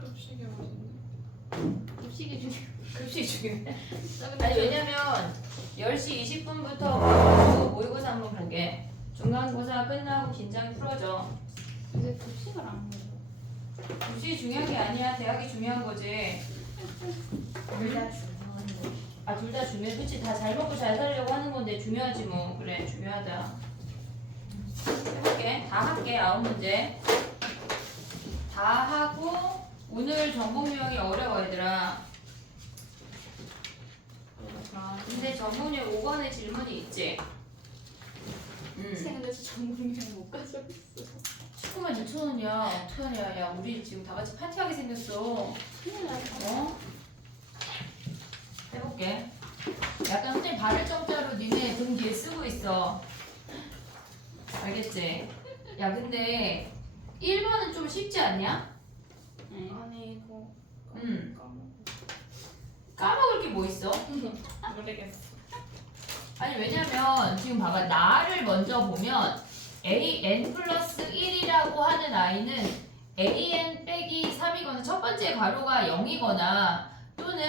급식이 어딨니? 급식이 중요해. 아니 왜냐면 10시 20분부터 모의고사 한번 보게. 중간고사 끝나고 긴장이 풀어져. 이제 급식을 안 먹어. 급식이 중요한 게 아니야. 대학이 중요한 거지. 둘 다 중요한 거. 아 둘 다 중요해. 그치 다 잘 먹고 잘 살려고 하는 건데 중요하지 뭐. 그래 중요하다. 해볼게. 다 할게. 9문제. 다 하고 오늘 전공 유형이 어려워 얘들아. 근데 전공 유형 5번에 질문이 있지. 근데 저 전공량 못 가져갔어. 축구만 6,000원이야. 어떡하냐. 야 우리 지금 다 같이 파티하게 생겼어. 큰일 날 어? 해볼게. 약간 선생님 발을 정자로 니네 등 뒤에 쓰고 있어. 알겠지? 야 근데 1번은 좀 쉽지 않냐? 아니 이거 까먹을 게 뭐 있어? 모르겠어. 아니 왜냐면 지금 봐봐. 나를 먼저 보면 an 플러스 1이라고 하는 아이는 an 빼기 3이거나 첫 번째 가로가 0이거나 또는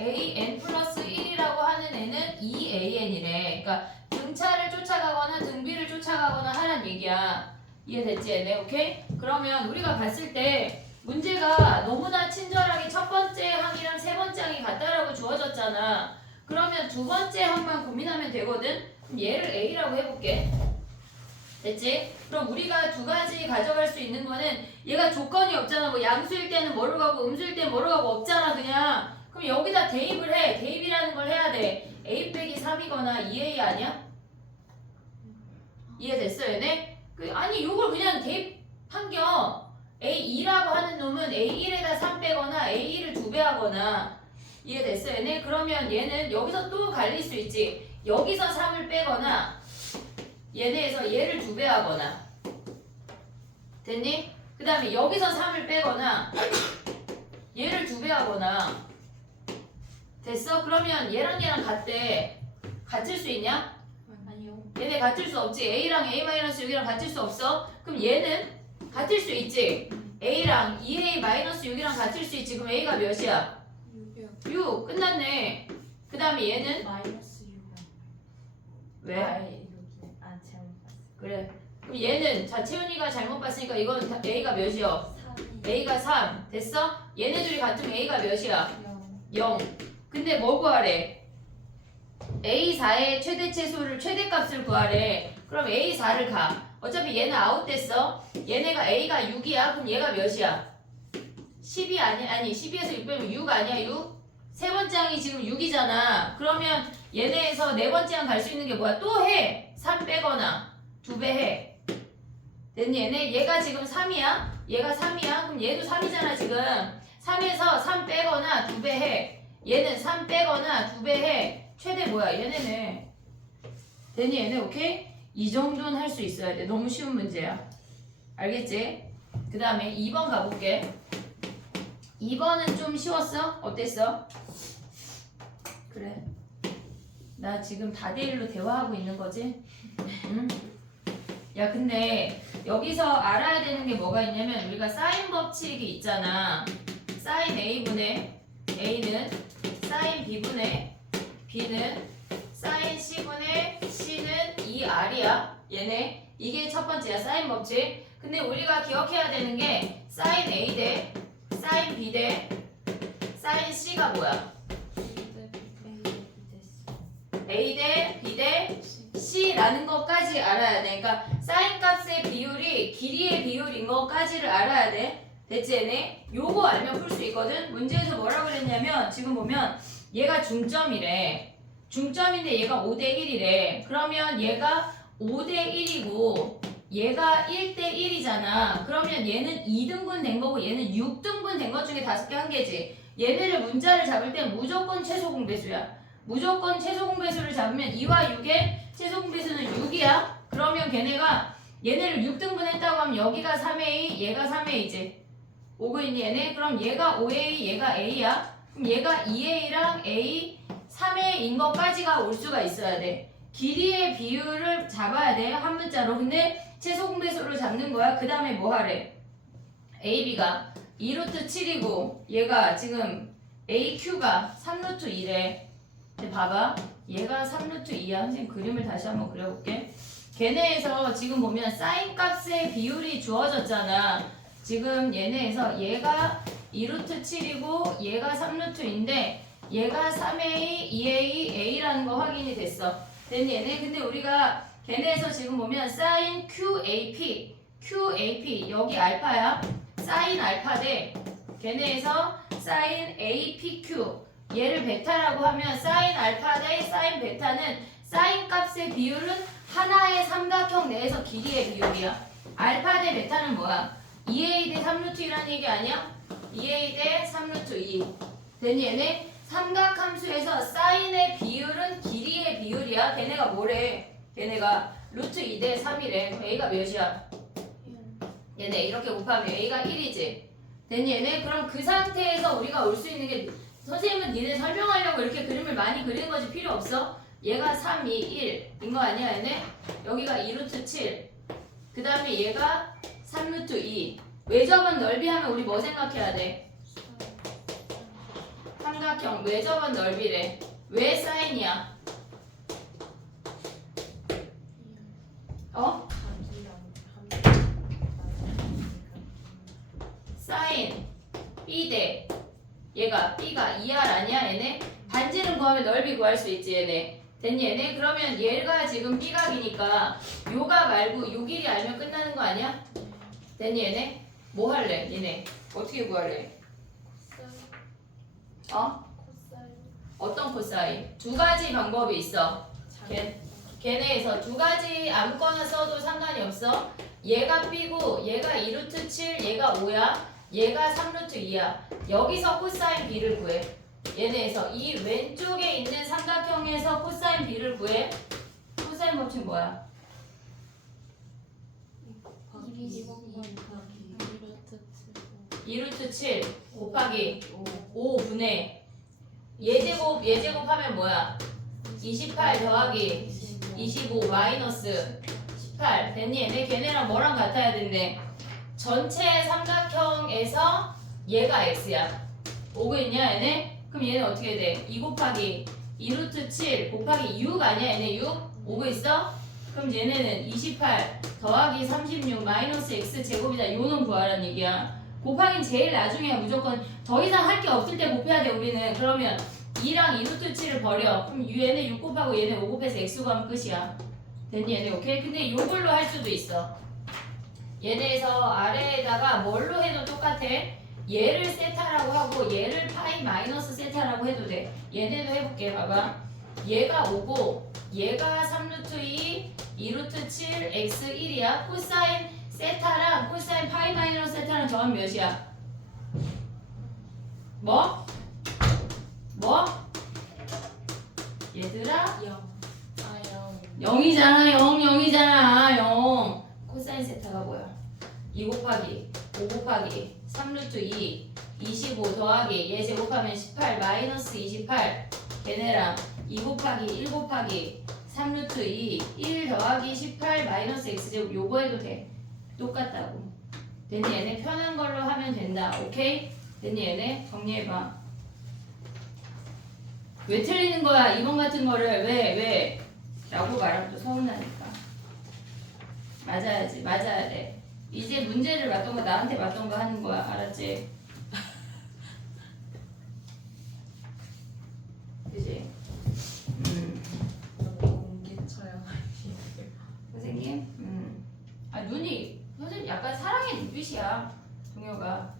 an 플러스 1이라고 하는 애는 2an이래. 그러니까 등차를 쫓아가거나 등비를 쫓아가거나 하란 얘기야. 이해됐지 얘네? 오케이? 그러면 우리가 봤을 때 문제가 너무나 친절하게 첫 번째 항이랑 세 번째 항이 같다라고 주어졌잖아. 그러면 두 번째 항만 고민하면 되거든? 그럼 얘를 A라고 해볼게. 됐지? 그럼 우리가 두 가지 가져갈 수 있는 거는 얘가 조건이 없잖아. 뭐 양수일 때는 뭐로 가고 음수일 때는 뭐로 가고 없잖아 그냥. 그럼 여기다 대입을 해. 대입이라는 걸 해야 돼. A 빼기 3이거나 2A 아니야? 이해됐어 얘네? 아니 요걸 그냥 대입한 겸 A2라고 하는 놈은 A1에다 3 빼거나 A2를 2배 하거나. 이해됐어 얘네? 그러면 얘는 여기서 또 갈릴 수 있지. 여기서 3을 빼거나 얘네에서 얘를 2배 하거나. 됐니? 그 다음에 여기서 3을 빼거나 얘를 2배 하거나. 됐어? 그러면 얘랑 얘랑 같대. 같을 수 있냐? 아니요. 얘네 같을 수 없지. A랑 A-6이랑 같을 수 없어. 그럼 얘는 같을 수 있지. A랑 2A-6이랑 같을 수 있지. 그럼 A가 몇이야? 6이요. 6. 끝났네. 그 다음에 얘는? 마이너스 6이요. 왜? 아, 잘못 봤어. 그래. 그럼 얘는 자 채윤이가 잘못 봤으니까 이건 다 A가 몇이요? 3이 A가 3. 됐어? 얘네들이 같으면 A가 몇이야? 0. 0. 근데 뭐 구하래? A4의 최대치수를 최대값을 구하래. 그럼 A4를 가. 어차피 얘는 아웃됐어. 얘네가 A가 6이야. 그럼 얘가 몇이야? 10이 아니 12에서 6 빼면 6 아니야 6? 세 번째 항이 지금 6이잖아. 그러면 얘네에서 네 번째 항 갈 수 있는 게 뭐야? 또 해. 3 빼거나 2배 해. 됐니 얘네? 얘가 지금 3이야. 얘가 3이야. 그럼 얘도 3이잖아 지금. 3에서 3 빼거나 2배 해. 얘는 3 빼거나 2배 해. 최대 뭐야? 얘네네. 됐니 얘네? 오케이? 이 정도는 할 수 있어야 돼. 너무 쉬운 문제야. 알겠지? 그 다음에 2번 가볼게. 2번은 좀 쉬웠어? 어땠어? 그래. 나 지금 다대일로 대화하고 있는 거지? 응? 야 근데 여기서 알아야 되는 게 뭐가 있냐면 우리가 사인 법칙이 있잖아. 사인 A분의 A는 사인 B분의 B는 사인 C분의 C는 2R이야. 얘네. 이게 첫 번째야. 사인 법칙. 근데 우리가 기억해야 되는 게 사인 A 대 사인 B 대 사인 C가 뭐야? A 대 B 대 C라는 것까지 알아야 돼. 그러니까 사인 값의 비율이 길이의 비율인 것까지를 알아야 돼. 됐지 얘네? 요거 알면 풀 수 있거든? 문제에서 뭐라고 그랬냐면 지금 보면 얘가 중점이래. 중점인데 얘가 5대 1이래. 그러면 얘가 5대 1이고 얘가 1대 1이잖아. 그러면 얘는 2등분 된 거고 얘는 6등분 된 것 중에 5개 한 개지. 얘네를 문자를 잡을 땐 무조건 최소 공배수야. 무조건 최소 공배수를 잡으면 2와 6의 최소 공배수는 6이야. 그러면 걔네가 얘네를 6등분 했다고 하면 여기가 3A, 얘가 3A지. 오고 있니 얘네? 그럼 얘가 5A, 얘가 A야. 그럼 얘가 2A랑 A, 3A인 것까지가 올 수가 있어야 돼. 길이의 비율을 잡아야 돼. 한 문자로. 근데 최소 공배수를 잡는 거야. 그 다음에 뭐 하래? AB가 2루트 7이고 얘가 지금 AQ가 3루트 2래. 근데 봐봐. 얘가 3루트 2야. 선생님 그림을 다시 한번 그려볼게. 걔네에서 지금 보면 사인 값의 비율이 주어졌잖아. 지금 얘네에서 얘가 2루트 7이고 얘가 3루트인데 얘가 3A, 2A, A라는 거 확인이 됐어. 된 얘네. 근데 우리가 걔네에서 지금 보면 사인 QAP, QAP 여기 알파야. 사인 알파 대 걔네에서 사인 APQ 얘를 베타라고 하면 사인 알파 대 사인 베타는 사인 값의 비율은 하나의 삼각형 내에서 길이의 비율이야. 알파 대 베타는 뭐야? 2A 대 3루트 2라는 얘기 아니야? 2A 대 3루트 2. 됐니 얘네? 삼각함수에서 사인의 비율은 길이의 비율이야. 걔네가 뭐래? 걔네가 루트 2 대 3이래. 그럼 A가 몇이야? 얘네 이렇게 곱하면 A가 1이지. 됐니 얘네? 그럼 그 상태에서 우리가 올 수 있는 게 선생님은 니네 설명하려고 이렇게 그림을 많이 그리는 거지 필요 없어. 얘가 3, 2, 1인 거 아니야 얘네? 여기가 2루트 7. 그 다음에 얘가 3루트 2. 외접은 넓이 하면 우리 뭐 생각해야 돼? 삼각형 외접은 넓이래. 왜 사인이야? 어? 사인 B 대 얘가 B가 2R 아니야 얘네? 반지름 구하면 넓이 구할 수 있지 얘네. 됐니 얘네? 그러면 얘가 지금 B각이니까 요가 말고 요 길이 알면 끝나는 거 아니야? 됐니 얘네? 뭐 할래 얘네? 어떻게 구할래? 어? 어떤 코사인? 두 가지 방법이 있어. 걔네에서 두 가지 아무거나 써도 상관이 없어. 얘가 B고 얘가 2루트 7, 얘가 5야. 얘가 3루트 2야. 여기서 코사인 B를 구해. 얘네에서 이 왼쪽에 있는 삼각형에서 코사인 B를 구해. 코사인 법칙 뭐야? 2루트 7 곱하기 5분의 예제곱 하면 뭐야? 28 더하기 25 마이너스 18 됐니 얘네? 걔네랑 뭐랑 같아야 된대? 전체 삼각형에서 얘가 x야. 오고 있냐 얘네? 그럼 얘는 어떻게 돼? 2 곱하기 2루트 7 곱하기 6 아니야 얘네 6? 오고 있어? 그럼 얘네는 28 더하기 36 마이너스 x 제곱이다. 요놈 구하라는 얘기야. 곱하기는 제일 나중이야. 무조건 더 이상 할 게 없을 때 곱해야 돼 우리는. 그러면 2랑 2루트 7을 버려. 그럼 얘네 6 곱하고 얘네 5 곱해서 x 구하면 끝이야. 됐니 얘네? 오케이? 근데 요걸로 할 수도 있어. 얘네에서 아래에다가 뭘로 해도 똑같아. 얘를 세타라고 하고 얘를 파이 마이너스 세타라고 해도 돼. 얘네도 해볼게. 봐봐. 얘가 5고 얘가 3루트 2 2루트 7 x 1이야. 코사인 세타랑 코사인 파이 마이너스 세타랑 정한 몇이야? 뭐? 뭐? 얘들아? 0이잖아. 0이잖아. 0. 코사인 세타가 뭐야? 2 곱하기 5 곱하기 3루트 2 25 더하기 얘 제곱하면 18 마이너스 28 걔네랑 2 곱하기 1 곱하기 3루트 2 1 더하기 18 마이너스 x제곱 요거 해도 돼. 똑같다고. 됐니 얘네? 편한 걸로 하면 된다. 오케이? 됐니 얘네? 정리해봐. 왜 틀리는 거야? 2번 같은 거를 왜? 라고 말하면 또 서운하니까. 맞아야지. 맞아야 돼. 이제 문제를 맞던 거 나한테 맞던 거 하는 거야. 알았지? 그지? 선생님? 아 눈이 선생님 약간 사랑의 눈빛이야. 동혁아.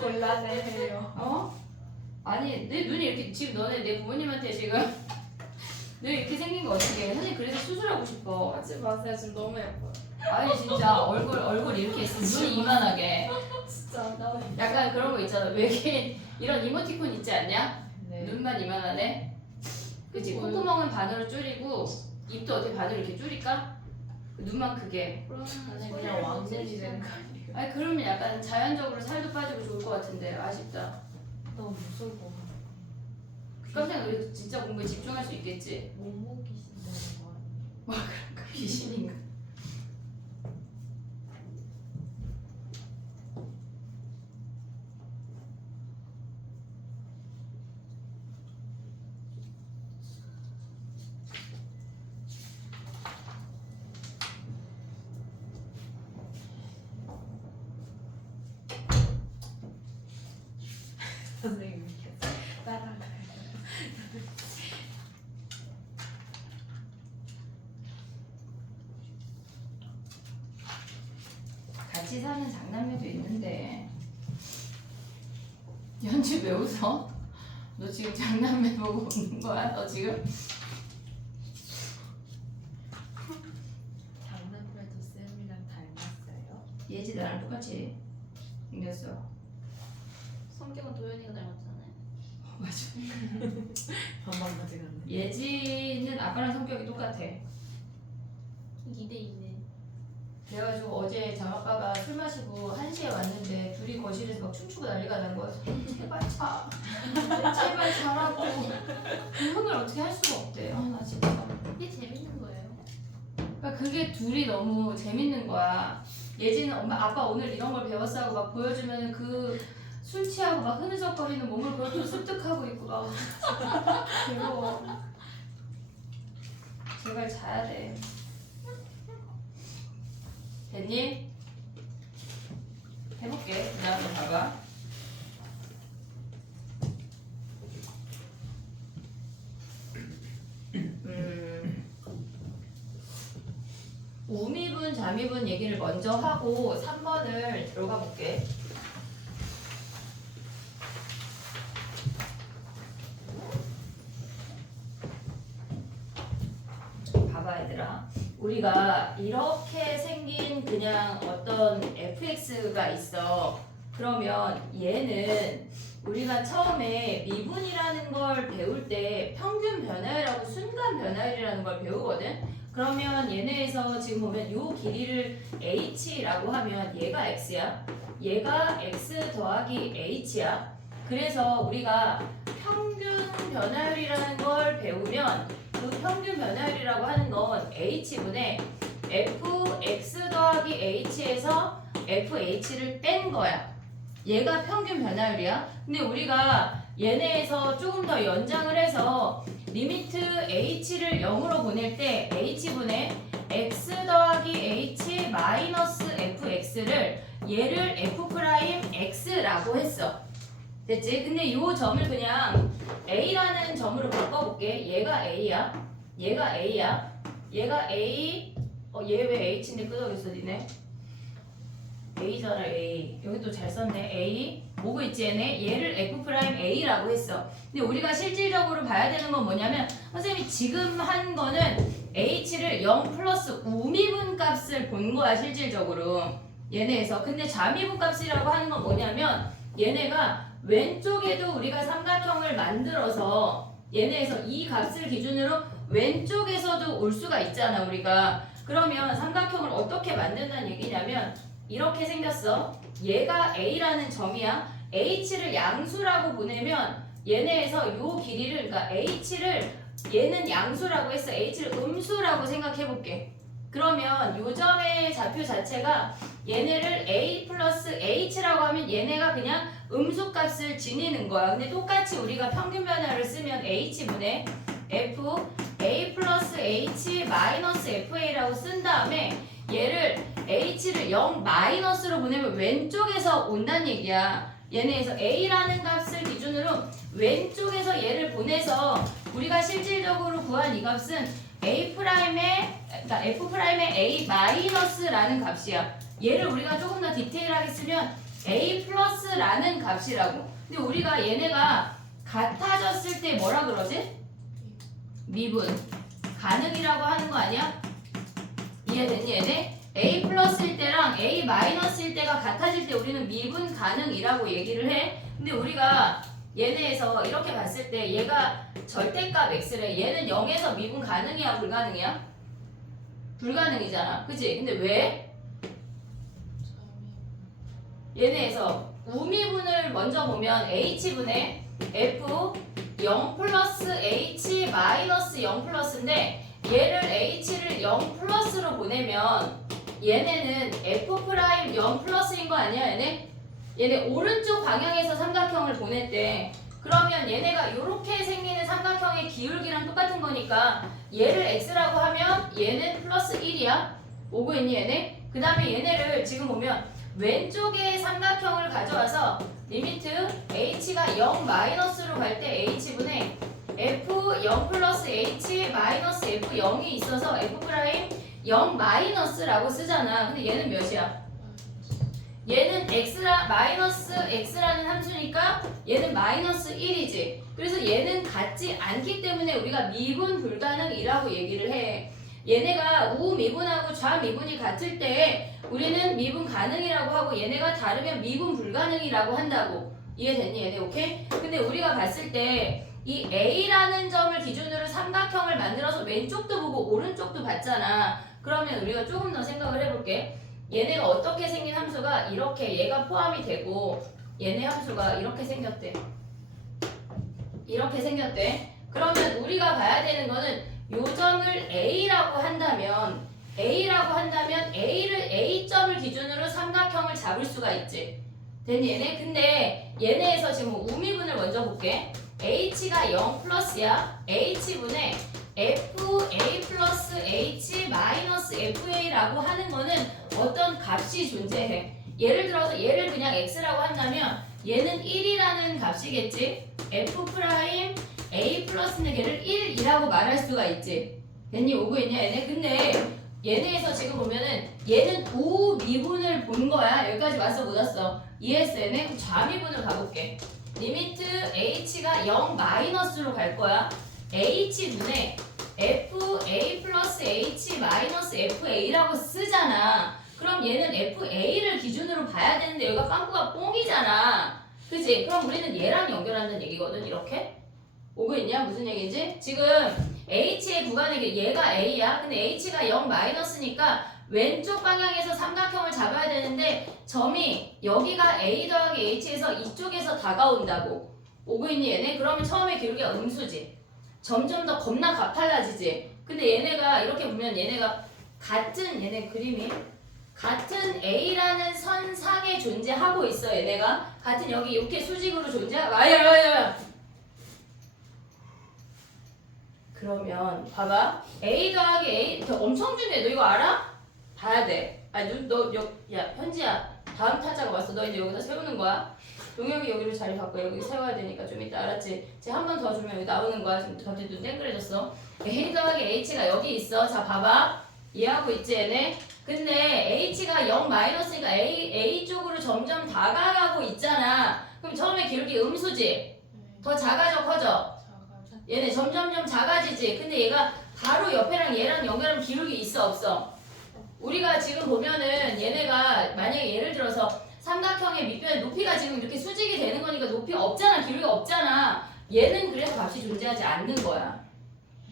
곤란해요. 어? 아니 내 눈이 이렇게 지금 너네 내 부모님한테 지금 너 이렇게 생긴 거 어떻게 해? 선생님 그래서 수술하고 싶어. 하지 마세요. 지금 너무 예뻐요. 아니 진짜 얼굴 이렇게 있으면 눈이 이만하게 진짜 나 약간 그런 거 있잖아. 외계인 이런 이모티콘 있지 않냐? 네. 눈만 이만하네. 그치? 뭐요? 콧구멍은 반으로 줄이고 입도 어떻게 반으로 이렇게 줄일까? 눈만 크게. 아니 그냥 왕눈이 되는 거 아니에요? 아니 그러면 약간 자연적으로 살도 빠지고 좋을 것 같은데 아쉽다. 너무 무서울 것 같아. 깜짝 놀라서 진짜 공부에 집중할 수 있겠지? 몸무기신다는 거 아니에요? 귀신인가? 선생님이 계속 따라가요. 같이 사는 장남매도 있는데 연주 왜 웃어? 너 지금 장남매 보고 웃는 거야? 너 지금? 장난감도 쌤이랑 닮았어요. 예지 나랑 똑같이 생겼어. 성격은 도현이가 닮았잖아요. 맞아. 반반 가져갔네. 예지는 아빠랑 성격이 똑같아. 2대2네. 그래가지고 어제 장아빠가 술 마시고 1시에 왔는데 둘이 거실에서 막 춤추고 난리가 난 거야. 제발 자. 제발 자라고. 그걸 어떻게 할 수가 없대. 아 나 진짜. 이게 재밌는 거예요. 그러니까 그게 둘이 너무 재밌는 거야. 예지는 엄마 아빠 오늘 이런 걸 배웠어 하고 막 보여주면 그 술 취하고 막 흐느적거리는 몸을 그렇게 습득하고 있고 막 괴로워. 제발 자야 돼. 됐니? 해볼게. 그 다음에 봐봐. 우미분, 자미분 얘기를 먼저 하고 3번을 들어가 볼게. 봐봐 얘들아. 우리가 이렇게 생긴 그냥 어떤 fx가 있어. 그러면 얘는 우리가 처음에 미분이라는 걸 배울 때 평균 변화율하고 순간 변화율이라는 걸 배우거든. 그러면 얘네에서 지금 보면 요 길이를 h라고 하면 얘가 x야. 얘가 x 더하기 h야. 그래서 우리가 평균 변화율이라는 걸 배우면 그 평균 변화율이라고 하는 건 h분의 fx 더하기 h에서 fh를 뺀 거야. 얘가 평균 변화율이야. 근데 우리가 얘네에서 조금 더 연장을 해서 리미트 h를 0으로 보낼 때 h분의 x 더하기 h 마이너스 fx를 얘를 f'x라고 했어. 됐지? 근데 이 점을 그냥 a라는 점으로 바꿔볼게. 얘가 a야. 얘가 a야. 얘가 a. 얘 왜 h인데 끄덕였어 니네? a잖아 a. 여기 또 잘 썼네. a. 뭐고 있지 얘네? 얘를 f'a라고 했어. 근데 우리가 실질적으로 봐야 되는 건 뭐냐면 선생님이 지금 한 거는 h를 0 플러스 우미분 값을 본 거야 실질적으로 얘네에서. 근데 자미분 값이라고 하는 건 뭐냐면 얘네가 왼쪽에도 우리가 삼각형을 만들어서 얘네에서 이 값을 기준으로 왼쪽에서도 올 수가 있잖아 우리가. 그러면 삼각형을 어떻게 만든다는 얘기냐면 이렇게 생겼어. 얘가 a라는 점이야. h를 양수라고 보내면 얘네에서 요 길이를 그러니까 h를 얘는 양수라고 했어. h를 음수라고 생각해 볼게. 그러면 요 점의 좌표 자체가 얘네를 a 플러스 h라고 하면 얘네가 그냥 음수값을 지니는 거야. 근데 똑같이 우리가 평균 변화를 쓰면 h분의 f a 플러스 h 마이너스 fa라고 쓴 다음에 얘를 h를 0 마이너스로 보내면 왼쪽에서 온다는 얘기야. 얘네에서 a라는 값을 기준으로 왼쪽에서 얘를 보내서 우리가 실질적으로 구한 이 값은 a 프라임의 그러니까 f 프라임의 a 마이너스라는 값이야. 얘를 우리가 조금 더 디테일하게 쓰면 a 플러스라는 값이라고. 근데 우리가 얘네가 같아졌을 때 뭐라 그러지? 미분 가능이라고 하는 거 아니야? 이해됐니 얘네? a 플러스일 때랑 a 마이너스일 때가 같아질 때 우리는 미분 가능이라고 얘기를 해. 근데 우리가 얘네에서 이렇게 봤을 때 얘가 절대값 x래. 얘는 0에서 미분 가능이야 불가능이야? 불가능이잖아. 그치? 근데 왜? 얘네에서 우미분을 먼저 보면 h분의 f 0 플러스 h 마이너스 0 플러스인데 얘를 h를 0 플러스로 보내면 얘네는 f 프라임 0 플러스인 거 아니야 얘네? 얘네 오른쪽 방향에서 삼각형을 보냈대. 그러면 얘네가 이렇게 생기는 삼각형의 기울기랑 똑같은 거니까 얘를 x라고 하면 얘는 플러스 1이야. 오고 있니 얘네? 그 다음에 얘네를 지금 보면 왼쪽에 삼각형을 가져와서 리미트 h가 0 마이너스로 갈 때 h분의 f0 플러스 h 마이너스 f0이 있어서 f 프라임 0 마이너스라고 쓰잖아. 근데 얘는 몇이야? 얘는 마이너스 x라는 함수니까 얘는 마이너스 1이지. 그래서 얘는 같지 않기 때문에 우리가 미분 불가능이라고 얘기를 해. 얘네가 우미분하고 좌미분이 같을 때 우리는 미분 가능이라고 하고 얘네가 다르면 미분 불가능이라고 한다고. 이해됐니 얘네? 오케이? 근데 우리가 봤을 때 이 A라는 점을 기준으로 삼각형을 만들어서 왼쪽도 보고 오른쪽도 봤잖아. 그러면 우리가 조금 더 생각을 해볼게. 얘네가 어떻게 생긴 함수가 이렇게 얘가 포함이 되고 얘네 함수가 이렇게 생겼대. 이렇게 생겼대. 그러면 우리가 봐야 되는 거는 요 점을 A라고 한다면 A를 A점을 기준으로 삼각형을 잡을 수가 있지. 됐니 얘네? 근데 얘네에서 지금 우미분을 먼저 볼게. H가 0 플러스야. H분의 FA 플러스 H 마이너스 FA라고 하는 거는 어떤 값이 존재해. 예를 들어서 얘를 그냥 X라고 한다면 얘는 1이라는 값이겠지. F 프라임 A 플러스는 걔를 1이라고 말할 수가 있지. 됐니? 오고 있냐 얘네? 근데 얘네에서 지금 보면은 얘는 우미분을 본 거야. 여기까지 왔어 못 왔어? 이해했어 얘네? 그럼 좌미분을 가볼게. 리미트 h가 0 마이너스로 갈 거야. h분의 fa 플러스 h 마이너스 fa라고 쓰잖아. 그럼 얘는 fa를 기준으로 봐야 되는데 여기가 빵꾸가 뽕이잖아. 그치? 그럼 우리는 얘랑 연결한다는 얘기거든. 이렇게 오고 있냐? 무슨 얘기인지? 지금 h의 구간이 얘가 a야. 근데 h가 0 마이너스니까 왼쪽 방향에서 삼각형을 잡아야 되는데 점이 여기가 a 더하기 h에서 이쪽에서 다가온다고. 오고 있니 얘네? 그러면 처음에 기울기가 음수지. 점점 더 겁나 가팔라지지. 근데 얘네가 이렇게 보면 얘네가 같은 얘네 그림이 같은 a라는 선상에 존재하고 있어. 얘네가 같은 여기 이렇게 수직으로 존재하고 와야 그러면 봐봐. a 더하기 a 엄청 중요해. 너 이거 알아? 봐야 돼. 아니 야 현지야 다음 타자가 왔어. 너 이제 여기다 세우는 거야. 동혁이 여기로 자리 바꿔. 여기 세워야 되니까 좀 이따 알았지? 쟤 한 번 더 주면 여기 나오는 거야. 지금 갑자기 눈 땡그레졌어. a 더하기 h가 여기 있어. 자 봐봐. 이해하고 있지 얘네? 근데 h가 0 마이너스니까 a 쪽으로 점점 다가가고 있잖아. 그럼 처음에 기울기 음수지? 더 작아져 커져? 얘네 점점점 작아지지. 근데 얘가 바로 옆에랑 얘랑 연결하면 기울기 있어 없어? 우리가 지금 보면은 얘네가 만약에 예를 들어서 삼각형의 밑변의 높이가 지금 이렇게 수직이 되는 거니까 높이 없잖아. 기울기가 없잖아. 얘는 그래서 값이 존재하지 않는 거야.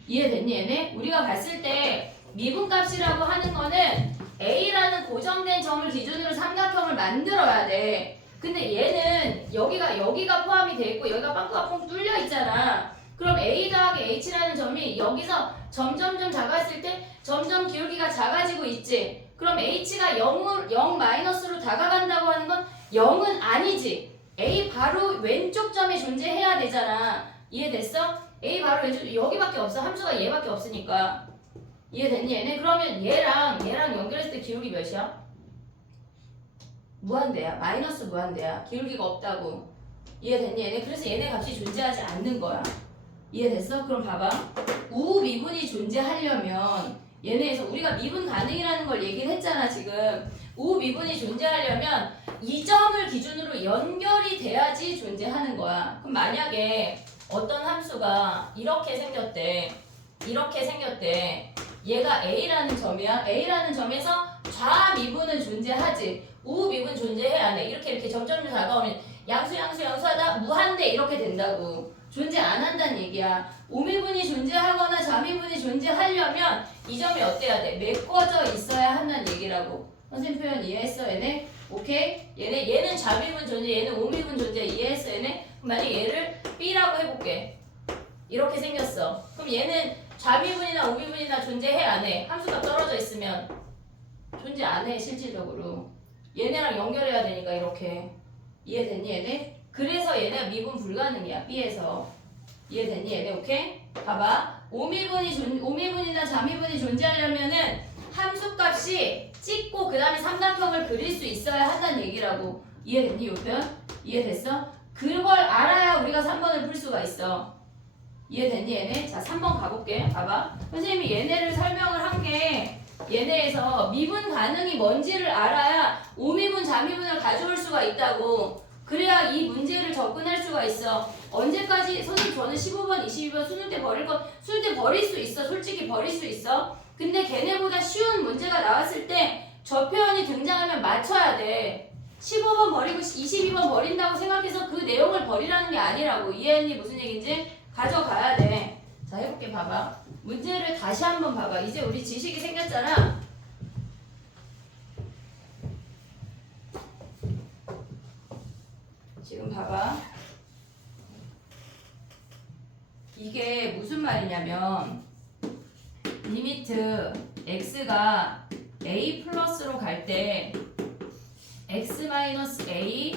이해됐니 얘네? 우리가 봤을 때 미분값이라고 하는 거는 A라는 고정된 점을 기준으로 삼각형을 만들어야 돼. 근데 얘는 여기가 포함이 돼 있고 여기가 빵꾸가 뻥 뚫려 있잖아. 그럼 A 더하기 H라는 점이 여기서 점점점 작았을 때 점점 기울기가 작아지고 있지. 그럼 H가 0 마이너스로 다가간다고 하는 건 0은 아니지. A 바로 왼쪽 점에 존재해야 되잖아. 이해됐어? A 바로 왼쪽 여기밖에 없어. 함수가 얘밖에 없으니까. 이해됐니 얘네? 그러면 얘랑 연결했을 때 기울기 몇이야? 무한대야. 마이너스 무한대야. 기울기가 없다고. 이해됐니 얘네? 그래서 얘네 값이 존재하지 않는 거야. 이해됐어? 그럼 봐봐. 우미분이 존재하려면 얘네에서 우리가 미분 가능이라는 걸 얘기를 했잖아 지금. 우미분이 존재하려면 이 점을 기준으로 연결이 돼야지 존재하는 거야. 그럼 만약에 어떤 함수가 이렇게 생겼대. 얘가 A라는 점이야. A라는 점에서 좌미분은 존재하지. 우미분 존재해 안 해. 이렇게 점점 다가오면 양수하다 무한대 이렇게 된다고. 존재 안 한다는 얘기야. 우미분이 존재하거나 좌미분이 존재하려면 이 점이 어때야 돼? 메꿔져 있어야 한다는 얘기라고. 선생님 표현 이해했어 얘네? 오케이? 얘는 좌미분 존재, 얘는 우미분 존재 이해했어 얘네? 그럼 만약에 얘를 B라고 해볼게. 이렇게 생겼어. 그럼 얘는 좌미분이나 우미분이나 존재해 안 해? 함수가 떨어져 있으면 존재 안 해 실질적으로. 얘네랑 연결해야 되니까 이렇게. 이해됐니 얘네? 그래서 얘네가 미분 불가능이야. B에서. 이해됐니 얘네? 오케이? 봐봐. 우미분이나 좌미분이 존재하려면은 함수값이 찍고 그 다음에 삼각형을 그릴 수 있어야 한다는 얘기라고. 이해됐니? 이 표현? 이해됐어? 그걸 알아야 우리가 3번을 풀 수가 있어. 이해됐니 얘네? 자 3번 가볼게. 봐봐. 선생님이 얘네를 설명을 한 게 얘네에서 미분 가능이 뭔지를 알아야 우미분 자미분을 가져올 수가 있다고. 그래야 이 문제를 접근할 수가 있어. 언제까지? 선생님 저는 15번 22번 수능 때 버릴 거 수능 때 버릴 수 있어. 솔직히 버릴 수 있어. 근데 걔네보다 쉬운 문제가 나왔을 때 저 표현이 등장하면 맞춰야 돼. 15번 버리고 22번 버린다고 생각해서 그 내용을 버리라는 게 아니라고. 이해했니? 무슨 얘기인지? 가져가야 돼. 자 해볼게. 봐봐. 문제를 다시 한번 봐봐. 이제 우리 지식이 생겼잖아. 지금 봐봐. 이게 무슨 말이냐면 리미트 x가 a 플러스로 갈 때 x 마이너스 a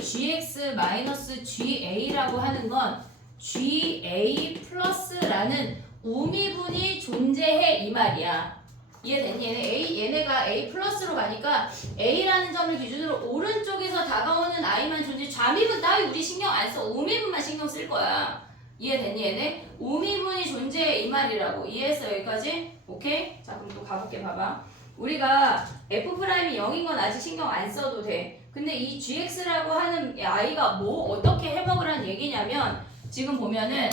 gx 마이너스 ga라고 하는 건 ga 플러스라는 우미분이 존재해 이 말이야. 이해됐니? 얘네가 a 플러스로 가니까 a라는 점을 기준으로 오른쪽에서 다가오는 i만 존재. 좌미분 따위 우리 신경 안 써. 우미분만 신경 쓸 거야. 이해됐니? 얘네 우미분이 존재해 이 말이라고. 이해했어 여기까지? 오케이? 자 그럼 또 가볼게. 봐봐. 우리가 f'이 0인 건 아직 신경 안 써도 돼. 근데 이 gx라고 하는 i가 뭐 어떻게 해먹으라는 얘기냐면 지금 보면은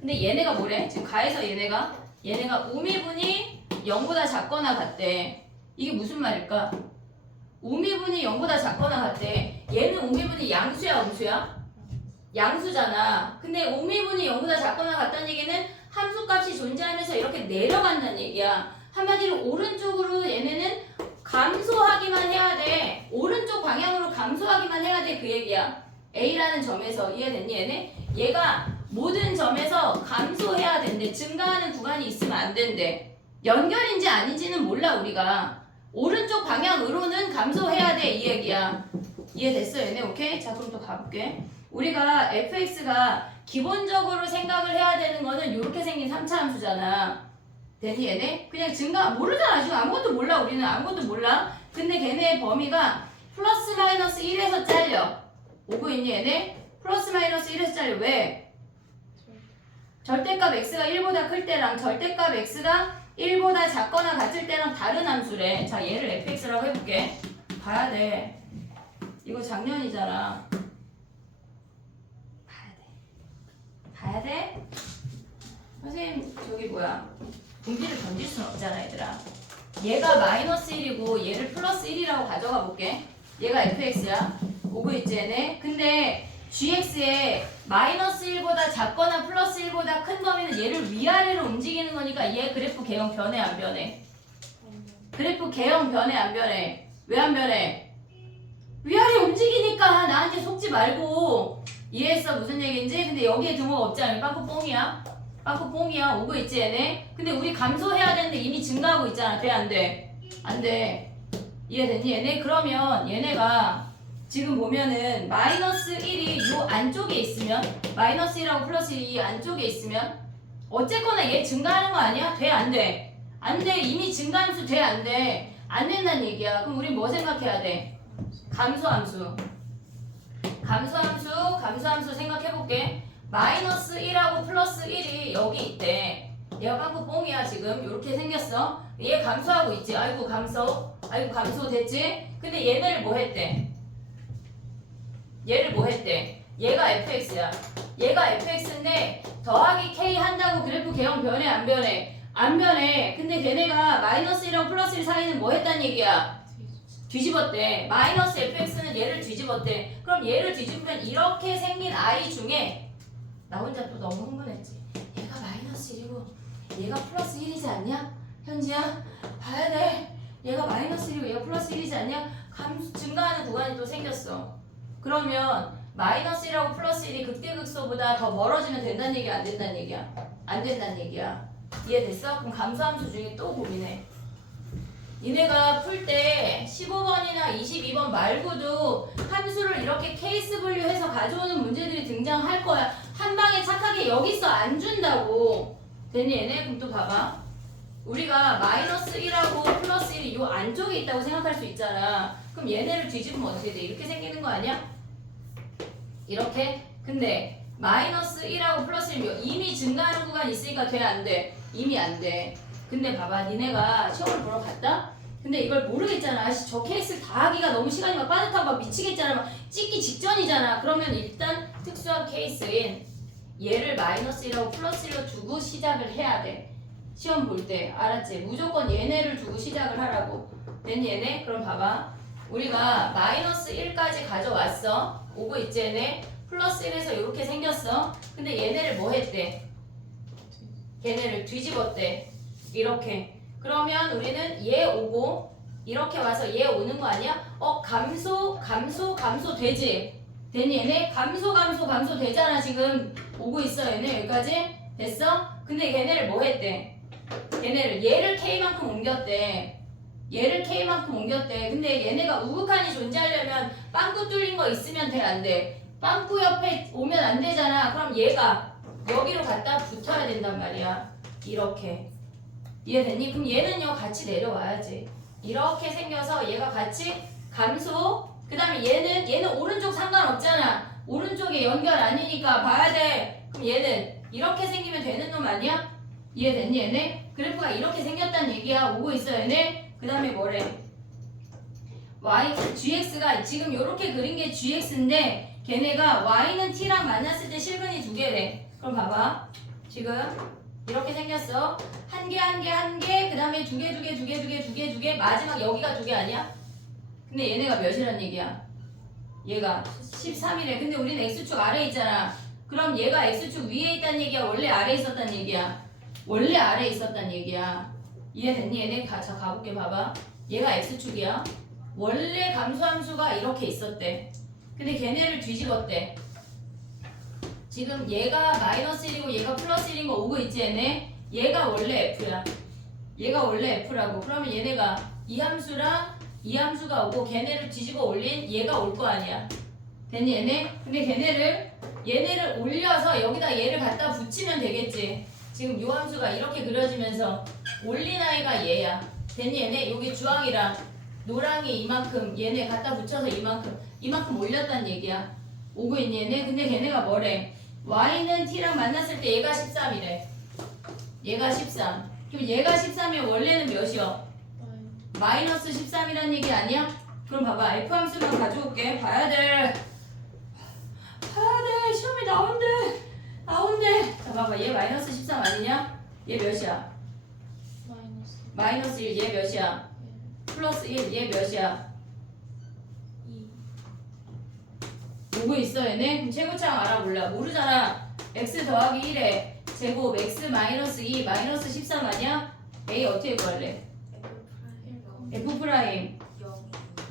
근데 얘네가 뭐래? 지금 가에서 얘네가 우미분이 0보다 작거나 같대. 이게 무슨 말일까? 우미분이 0보다 작거나 같대. 얘는 우미분이 양수야 음수야? 양수잖아. 근데 우미분이 0보다 작거나 같다는 얘기는 함수값이 존재하면서 이렇게 내려간다는 얘기야. 한마디로 오른쪽으로 얘네는 감소하기만 해야 돼. 오른쪽 방향으로 감소하기만 해야 돼 그 얘기야. A라는 점에서. 이해됐니 얘네? 얘가 모든 점에서 감소해야 된대. 증가하는 구간이 있으면 안 된대. 연결인지 아닌지는 몰라 우리가. 오른쪽 방향으로는 감소해야 돼 이 얘기야. 이해됐어 얘네? 오케이? 자 그럼 또 가볼게. 우리가 fx가 기본적으로 생각을 해야 되는 거는 이렇게 생긴 3차 함수잖아. 되니 얘네? 그냥 증가 모르잖아. 지금 아무것도 몰라. 우리는 아무것도 몰라. 근데 걔네의 범위가 플러스 마이너스 1에서 잘려. 오고 있니 얘네? 플러스 마이너스 1에서 잘려. 왜? 절대값 x가 1보다 클 때랑 절대값 x가 1보다 작거나 같을 때랑 다른 함수래. 자 얘를 fx라고 해볼게. 봐야 돼. 이거 작년이잖아. 봐야 돼? 선생님 저기 뭐야 분필을 던질 순 없잖아 얘들아. 얘가 마이너스 1이고 얘를 플러스 1이라고 가져가 볼게. 얘가 fx야. 오고 있지 얘네? 근데 gx에 마이너스 1보다 작거나 플러스 1보다 큰 범위는 얘를 위아래로 움직이는 거니까 얘 그래프 개형 변해 안 변해? 그래프 개형 변해 안 변해? 왜 안 변해? 위아래 움직이니까 나한테 속지 말고. 이해했어 무슨 얘기인지? 근데 여기에 등호가 없지 않으면 빵꾸 뽕이야. 빵꾸 뽕이야. 오고 있지 얘네? 근데 우리 감소해야 되는데 이미 증가하고 있잖아. 돼 안 돼? 안 돼. 이해됐니 얘네? 그러면 얘네가 지금 보면은 마이너스 1이 요 안쪽에 있으면 마이너스 1하고 플러스 1이 안쪽에 있으면 어쨌거나 얘 증가하는 거 아니야? 돼 안 돼? 안 돼. 이미 증가함수 돼 안 돼? 안 된다는 얘기야. 그럼 우리 뭐 생각해야 돼? 감소함수. 감소함수 생각해볼게. 마이너스 1하고 플러스 1이 여기 있대. 얘가 빵꾸 뽕이야 지금. 요렇게 생겼어. 얘 감소하고 있지. 아이고 감소. 아이고 감소 됐지? 근데 얘네를 뭐 했대? 얘를 뭐 했대? 얘가 fx야. 얘가 fx인데 더하기 k 한다고 그래프 개형 변해 안 변해? 안 변해. 근데 걔네가 마이너스 1하고 플러스 1 사이는 뭐 했다는 얘기야? 뒤집었대. 마이너스 fx는 얘를 뒤집었대. 그럼 얘를 뒤집으면 이렇게 생긴 i 중에 나 혼자 또 너무 흥분했지. 얘가 마이너스 1이고 얘가 플러스 1이지 않냐? 현지야 봐야 돼. 얘가 마이너스 1이고 얘가 플러스 1이지 않냐? 증가하는 구간이 또 생겼어. 그러면 마이너스 1하고 플러스 1이 극대극소보다 더 멀어지면 된다는 얘기야? 안 된다는 얘기야? 안 된다는 얘기야. 이해됐어? 그럼 감소함수 중에 또 고민해. 니네가 풀 때 15번이나 22번 말고도 함수를 이렇게 케이스 분류해서 가져오는 문제들이 등장할 거야. 한 방에 착하게 여기서 안 준다고. 됐니 얘네? 그럼 또 봐봐. 우리가 마이너스 1하고 플러스 1이 요 안쪽에 있다고 생각할 수 있잖아. 그럼 얘네를 뒤집으면 어떻게 돼? 이렇게 생기는 거 아니야? 이렇게? 근데 마이너스 1하고 플러스 1 이미 증가하는 구간이 있으니까 돼? 안 돼? 이미 안 돼. 근데 봐봐, 니네가 시험을 보러 갔다? 근데 이걸 모르겠잖아. 저 케이스를 다 하기가 너무 시간이 막 빠듯하고 막 미치겠잖아. 막 찍기 직전이잖아. 그러면 일단 특수한 케이스인 얘를 마이너스 1하고 플러스 1로 두고 시작을 해야 돼. 시험 볼 때. 알았지? 무조건 얘네를 두고 시작을 하라고. 된 얘네? 그럼 봐봐. 우리가 마이너스 1까지 가져왔어. 오고 있지 얘네? 플러스 1에서 이렇게 생겼어. 근데 얘네를 뭐 했대? 얘네를 뒤집었대. 이렇게. 그러면 우리는 얘 오고 이렇게 와서 얘 오는 거 아니야? 감소 되지? 되니 얘네? 감소 되잖아. 지금 오고 있어 얘네. 여기까지? 됐어? 근데 걔네를 뭐 했대? 얘를 K만큼 옮겼대. 얘를 K만큼 옮겼대. 근데 얘네가 우극한이 존재하려면 빵꾸 뚫린 거 있으면 돼? 안 돼? 빵꾸 옆에 오면 안 되잖아. 그럼 얘가 여기로 갖다 붙어야 된단 말이야. 이렇게. 이해됐니? 그럼 얘는요 같이 내려와야지. 이렇게 생겨서 얘가 같이 감소. 그 다음에 얘는 오른쪽 상관없잖아. 오른쪽에 연결 아니니까 봐야 돼. 그럼 얘는 이렇게 생기면 되는 놈 아니야? 이해됐니 얘네? 그래프가 이렇게 생겼다는 얘기야. 오고 있어 얘네. 그 다음에 뭐래? gx가 지금 이렇게 그린 게 gx인데 걔네가 y는 t랑 만났을 때 실근이 두 개래. 그럼 봐봐. 지금 이렇게 생겼어. 한 개, 그 다음에 두 개, 마지막 여기가 두 개 아니야? 근데 얘네가 몇이란 얘기야? 얘가 13이래. 근데 우리는 x축 아래에 있잖아. 그럼 얘가 x축 위에 있다는 얘기야? 원래 아래에 있었다는 얘기야? 원래 아래에 있었다는 얘기야. 이해됐니? 얘네 자 가볼게. 봐봐. 얘가 x축이야. 원래 감소함수가 이렇게 있었대. 근데 걔네를 뒤집었대. 지금 얘가 마이너스 1이고 얘가 플러스 1인 거 오고 있지 얘네? 얘가 원래 F야. 얘가 원래 F라고. 그러면 얘네가 이 함수랑 이 함수가 오고 걔네를 뒤집어 올린 얘가 올 거 아니야. 됐니 얘네? 근데 얘네를 올려서 여기다 얘를 갖다 붙이면 되겠지. 지금 요 함수가 이렇게 그려지면서 올린 아이가 얘야. 됐니 얘네? 여기 주황이랑 노랑이 이만큼 얘네 갖다 붙여서 이만큼 올렸단 얘기야. 오고 있니 얘네? 근데 걔네가 뭐래? y는 t랑 만났을 때 얘가 13이래. 얘가 13. 그럼 얘가 13이면 원래는 몇이요? 마이너스 13이란 얘기 아니야? 그럼 봐봐. f 함수만 가져올게. 봐야 돼. 시험에 나온대. 자 봐봐. 얘 마이너스 13 아니냐? 얘 몇이야? 마이너스 1. 얘 몇이야? 플러스 1. 얘 몇이야? 2. 오고 있어 얘네? 그럼 최고차항 알아볼래? 모르잖아. x 더하기 1에 제곱 x 마이너스 2 마이너스 13 아니야? a 어떻게 구할래? f 프라임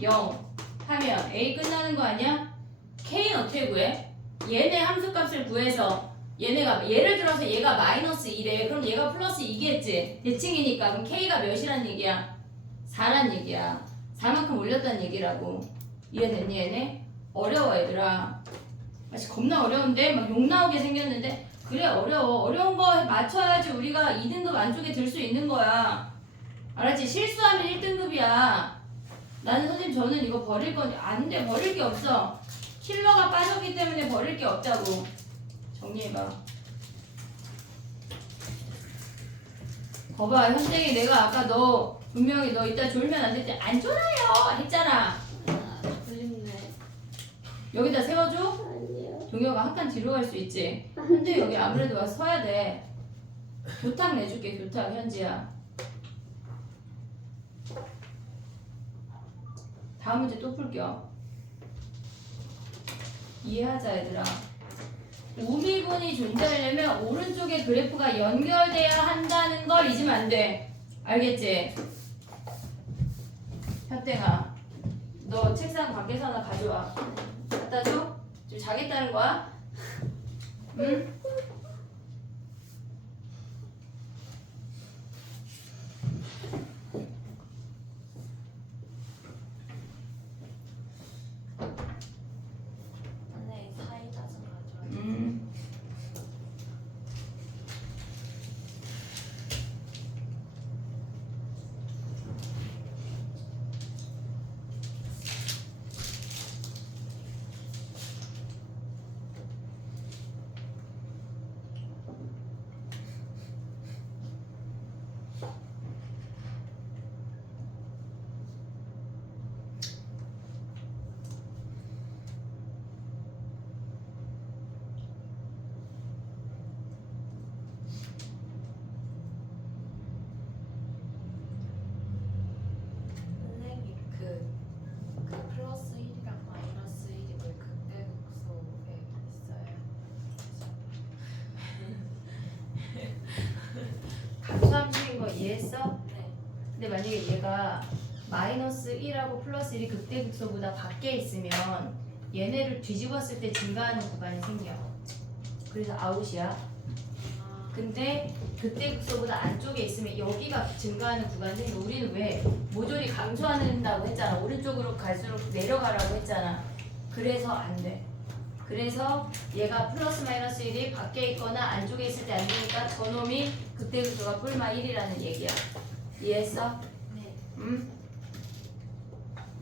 0 하면 a 끝나는 거 아니야? k는 어떻게 구해? 얘네 함수값을 구해서 얘네가 예를 들어서 얘가 마이너스 2래. 그럼 얘가 플러스 2겠지. 대칭이니까. 그럼 k가 몇이란 얘기야? 4란 얘기야. 4만큼 올렸다는 얘기라고. 이해됐니 얘네? 어려워 얘들아. 마치 겁나 어려운데 막 욕 나오게 생겼는데 그래 어려워. 어려운 거 맞춰야지 우리가 2등급 안쪽에 들 수 있는 거야. 알았지? 실수하면 1등급이야. 나는 선생님 저는 이거 버릴 건데 안 돼. 버릴 게 없어. 킬러가 빠졌기 때문에 버릴 게 없다고. 정리해봐. 거봐 현정이 내가 아까 너 분명히 너 이따 졸면 안 될 때 안 졸아요 했잖아. 걸렸네. 여기다 세워줘? 아니요. 동혁아 한 칸 뒤로 갈 수 있지? 현재 여기 아무래도 와서 서야 돼. 교탁 내줄게. 교탁 현지야. 다음 문제 또 풀게요. 이해하자 얘들아. 우미분이 존재하려면 오른쪽에 그래프가 연결돼야 한다는 걸 잊으면 안 돼. 알겠지? 현땡아 너 책상 밖에서 하나 가져와. 갖다 줘? 지금 자겠다는 거야? 응? 선생님 사이다 좀 가져와. 이해했어? 네. 근데 만약에 얘가 마이너스 1하고 플러스 1이 극대극소보다 밖에 있으면 얘네를 뒤집었을 때 증가하는 구간이 생겨. 그래서 아웃이야. 아, 근데 극대극소보다 안쪽에 있으면 여기가 증가하는 구간인데 우리는 왜 모조리 감소한다고 했잖아. 오른쪽으로 갈수록 내려가라고 했잖아. 그래서 안 돼. 그래서 얘가 플러스 마이너스 1이 밖에 있거나 안쪽에 있을 때 안 되니까 저놈이 극대극소가 뿔마 1이라는 얘기야. 이해했어? 네.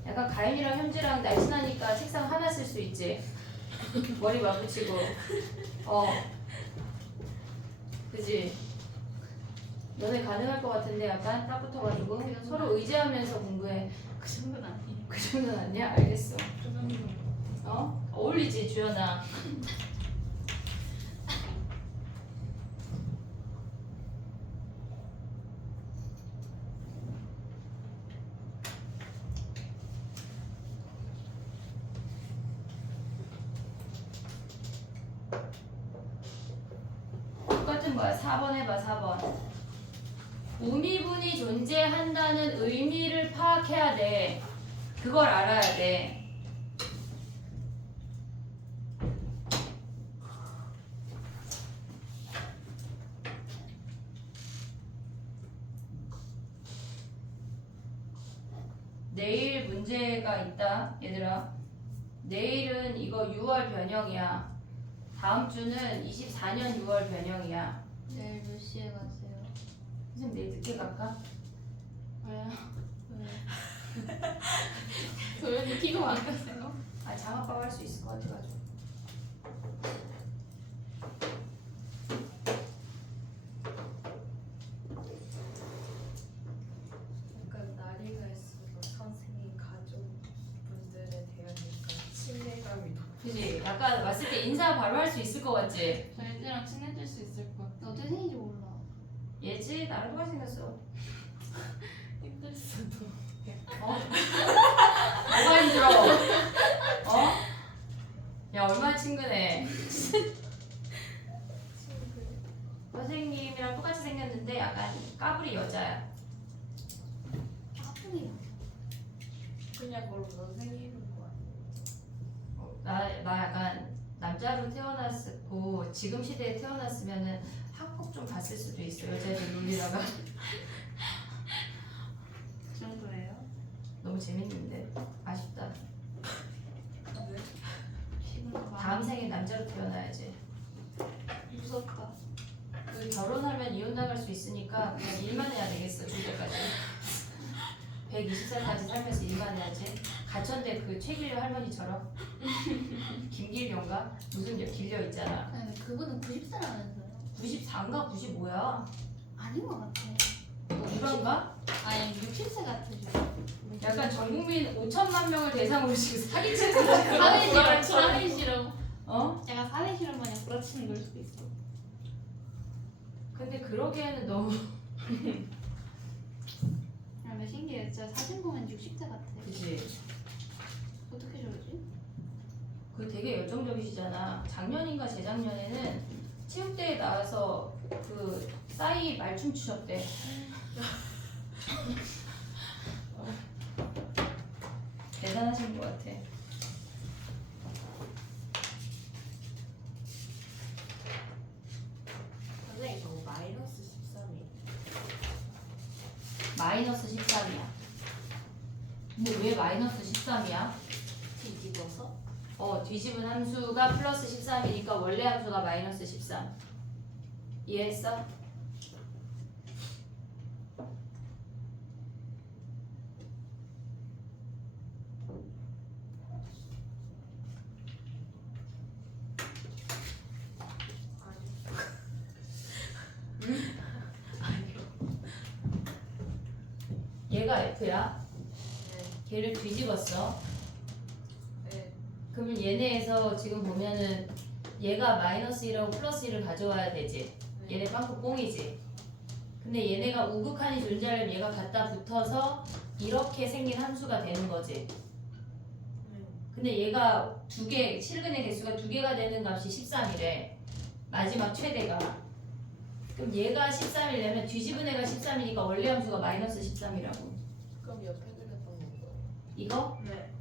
약간 가인이랑 현지랑 날씬하니까 책상 하나 쓸 수 있지. 머리 맞붙이고. 그지? 너네 가능할 것 같은데 약간 딱 붙어가지고 서로 의지하면서 공부해. 그 정도는 아니에요. 그 정도는 아니야? 알겠어. 그 정도. 어울리지 주연아. 똑같은 거야. 4번 해봐. 4번. 우미분이 존재한다는 의미를 파악해야 돼. 그걸 알아야 돼. 내일 문제가 있다, 얘들아. 내일은 이거 6월 변형이야. 다음 주는 24년 6월 변형이야. 내일 몇 시에 가세요? 선생님 내일 늦게 갈까? 왜요? 왜? 도현이 피고 안 갔어요? 아, 장아빠가 할 수 있을 것 같아가지고. 약간 날이 갈수록 선생님 가족분들에 대한 약간 신뢰감이 높. 그지? 약간 왔을 때 인사 바로 할 수 있을 것 같지? 저희들이랑 친해질 수 있을 것 같아. 어떻게 생긴지 몰라. 얘지? 나랑 똑같이 생겼어. 힘들 수도. 뭐가 힘들어? 야, 얼마나 친근해. 선생님이랑 똑같이 생겼는데 약간 까불이 여자야. 아프네요. 그냥 그럼 선생님인 거 아니에요? 나 약간 남자로 태어났고 지금 시대에 태어났으면은 한국 좀 갔을 수도 있어. 여자애들 놀리다가. 그 정도예요? 너무 재밌는데 아쉽다. 왜? 피곤 다음 생에 남자로 태어나야지. 무섭다. 그 결혼하면 이혼 당할 수 있으니까 그냥 일만 해야 되겠어. 죽을 때까지. 120살까지 살면서 일만 해야지. 가천대 그 최길려 할머니처럼. 김길려인가? 무슨 길려 있잖아. 아니 근데 그분은 90세라면서요? 94인가 95야. 아닌 것 같아. 누란가? 아니 60세 같으셔. 약간 전 국민 5천만 명을 대상으로 지금 사기치는 사회 실험, 거야. 사회 실험. 어? 약간 사회 실험 마냥 부러치는 걸 수도 있어. 근데 그러기에는 너무 아, 근데 신기해. 진짜 사진 보면 60세 같아. 그치. 어떻게 저러지? 그 되게 열정적이시잖아. 작년인가 재작년에는 체육대회 나와서 그 싸이 말춤 추셨대. 대단하신 것 같아. 선생님 저거 마이너스 13이에요. 마이너스 13이야. 근데 왜 마이너스 13이야? 뒤집어서? 뒤집은 함수가 플러스 13이니까 원래 함수가 마이너스 13. 이해했어? 얘가 F야. 네. 걔를 뒤집었어. 네. 그러면 얘네에서 지금 보면은 얘가 마이너스 1하고 플러스 1을 가져와야 되지. 얘네 빵꾸 뽕이지. 근데 얘네가 우극한이 존재하려면 얘가 갖다 붙어서 이렇게 생긴 함수가 되는 거지. 근데 얘가 두 개, 실근의 개수가 두 개가 되는 값이 13이래. 마지막 최대가. 그럼 얘가 13이려면 뒤집은 애가 13이니까 원래 함수가 마이너스 13이라고. 그럼 옆에 그렸던 건가요? 이거? 네.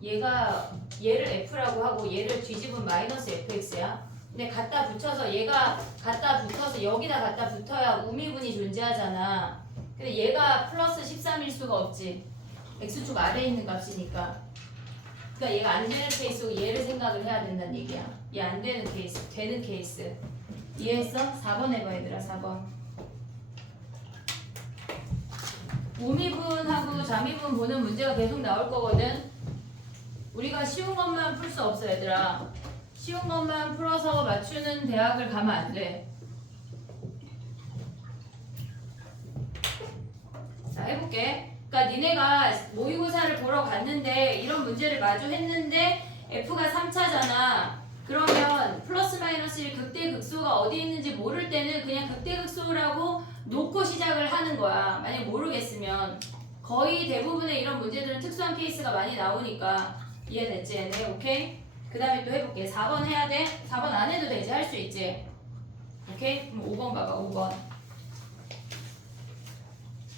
얘가 얘를 f라고 하고 얘를 뒤집은 마이너스 fx야. 근데 갖다 붙여서 얘가 갖다 붙어서 여기다 갖다 붙어야 우미분이 존재하잖아. 근데 얘가 플러스 13일 수가 없지. x축 아래에 있는 값이니까. 그러니까 얘가 안 되는 케이스고 얘를 생각을 해야 된다는 얘기야. 얘 안 되는 케이스, 되는 케이스. 이해했어? 4번 해봐 얘들아. 4번. 우미분하고 자미분 보는 문제가 계속 나올 거거든. 우리가 쉬운 것만 풀 수 없어 얘들아. 쉬운 것만 풀어서 맞추는 대학을 가면 안 돼. 자 해볼게. 그러니까 니네가 모의고사를 보러 갔는데 이런 문제를 마주했는데 F가 3차잖아. 그러면 플러스 마이너스 1 극대극소가 어디 있는지 모를 때는 그냥 극대극소라고 놓고 시작을 하는 거야. 만약 모르겠으면. 거의 대부분의 이런 문제들은 특수한 케이스가 많이 나오니까 이해됐지 얘네? 오케이? 그 다음에 또 해볼게. 4번 해야 돼? 4번 안 해도 되지? 할 수 있지? 오케이? 그럼 5번 가봐. 5번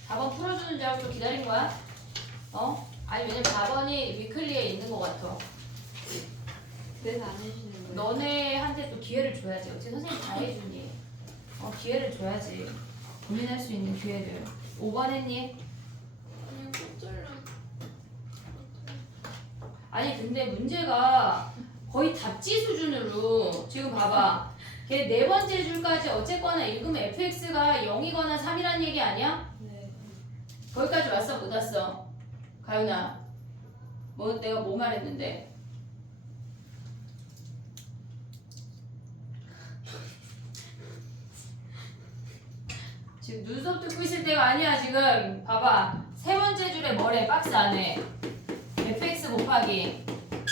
4번 풀어주는 줄 알고 기다린 거야? 어? 아니 왜냐면 4번이 위클리에 있는 것 같아. 그래서 안 해주시는 거예요? 너네한테 또 기회를 줘야지. 어떻게 선생님 다 해주니? 기회를 줘야지. 고민할 수 있는 기회를. 5번 했니? 아니 콧절려. 아니 근데 문제가 거의 답지 수준으로 지금 봐봐. 걔 네 번째 줄까지 어쨌거나 읽으면 fx가 0이거나 3이란 얘기 아니야? 네. 거기까지 왔어 못 왔어? 가윤아 내가 뭐 말했는데? 지금 눈썹 뜯고 있을 때가 아니야 지금. 봐봐 세 번째 줄에 뭐래 박스 안에 fx 곱하기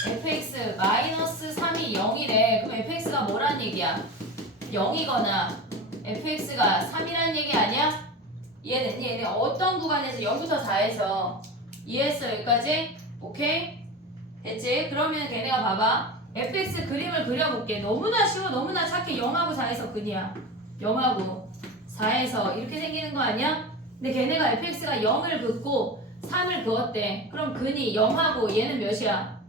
fx 마이너스 3이 0이래. 그럼 fx가 뭐란 얘기야? 0이거나 fx가 3이란 얘기 아니야? 이해됐니? 얘네 어떤 구간에서 0부터 4에서 이해했어 여기까지? 오케이? 됐지? 그러면 걔네가 봐봐 fx 그림을 그려볼게. 너무나 쉬워 너무나 착해. 0하고 4에서 근이야. 0하고 4에서 이렇게 생기는 거 아니야? 근데 걔네가 fx가 0을 긋고 3을 그었대. 그럼 근이 0하고 얘는 몇이야?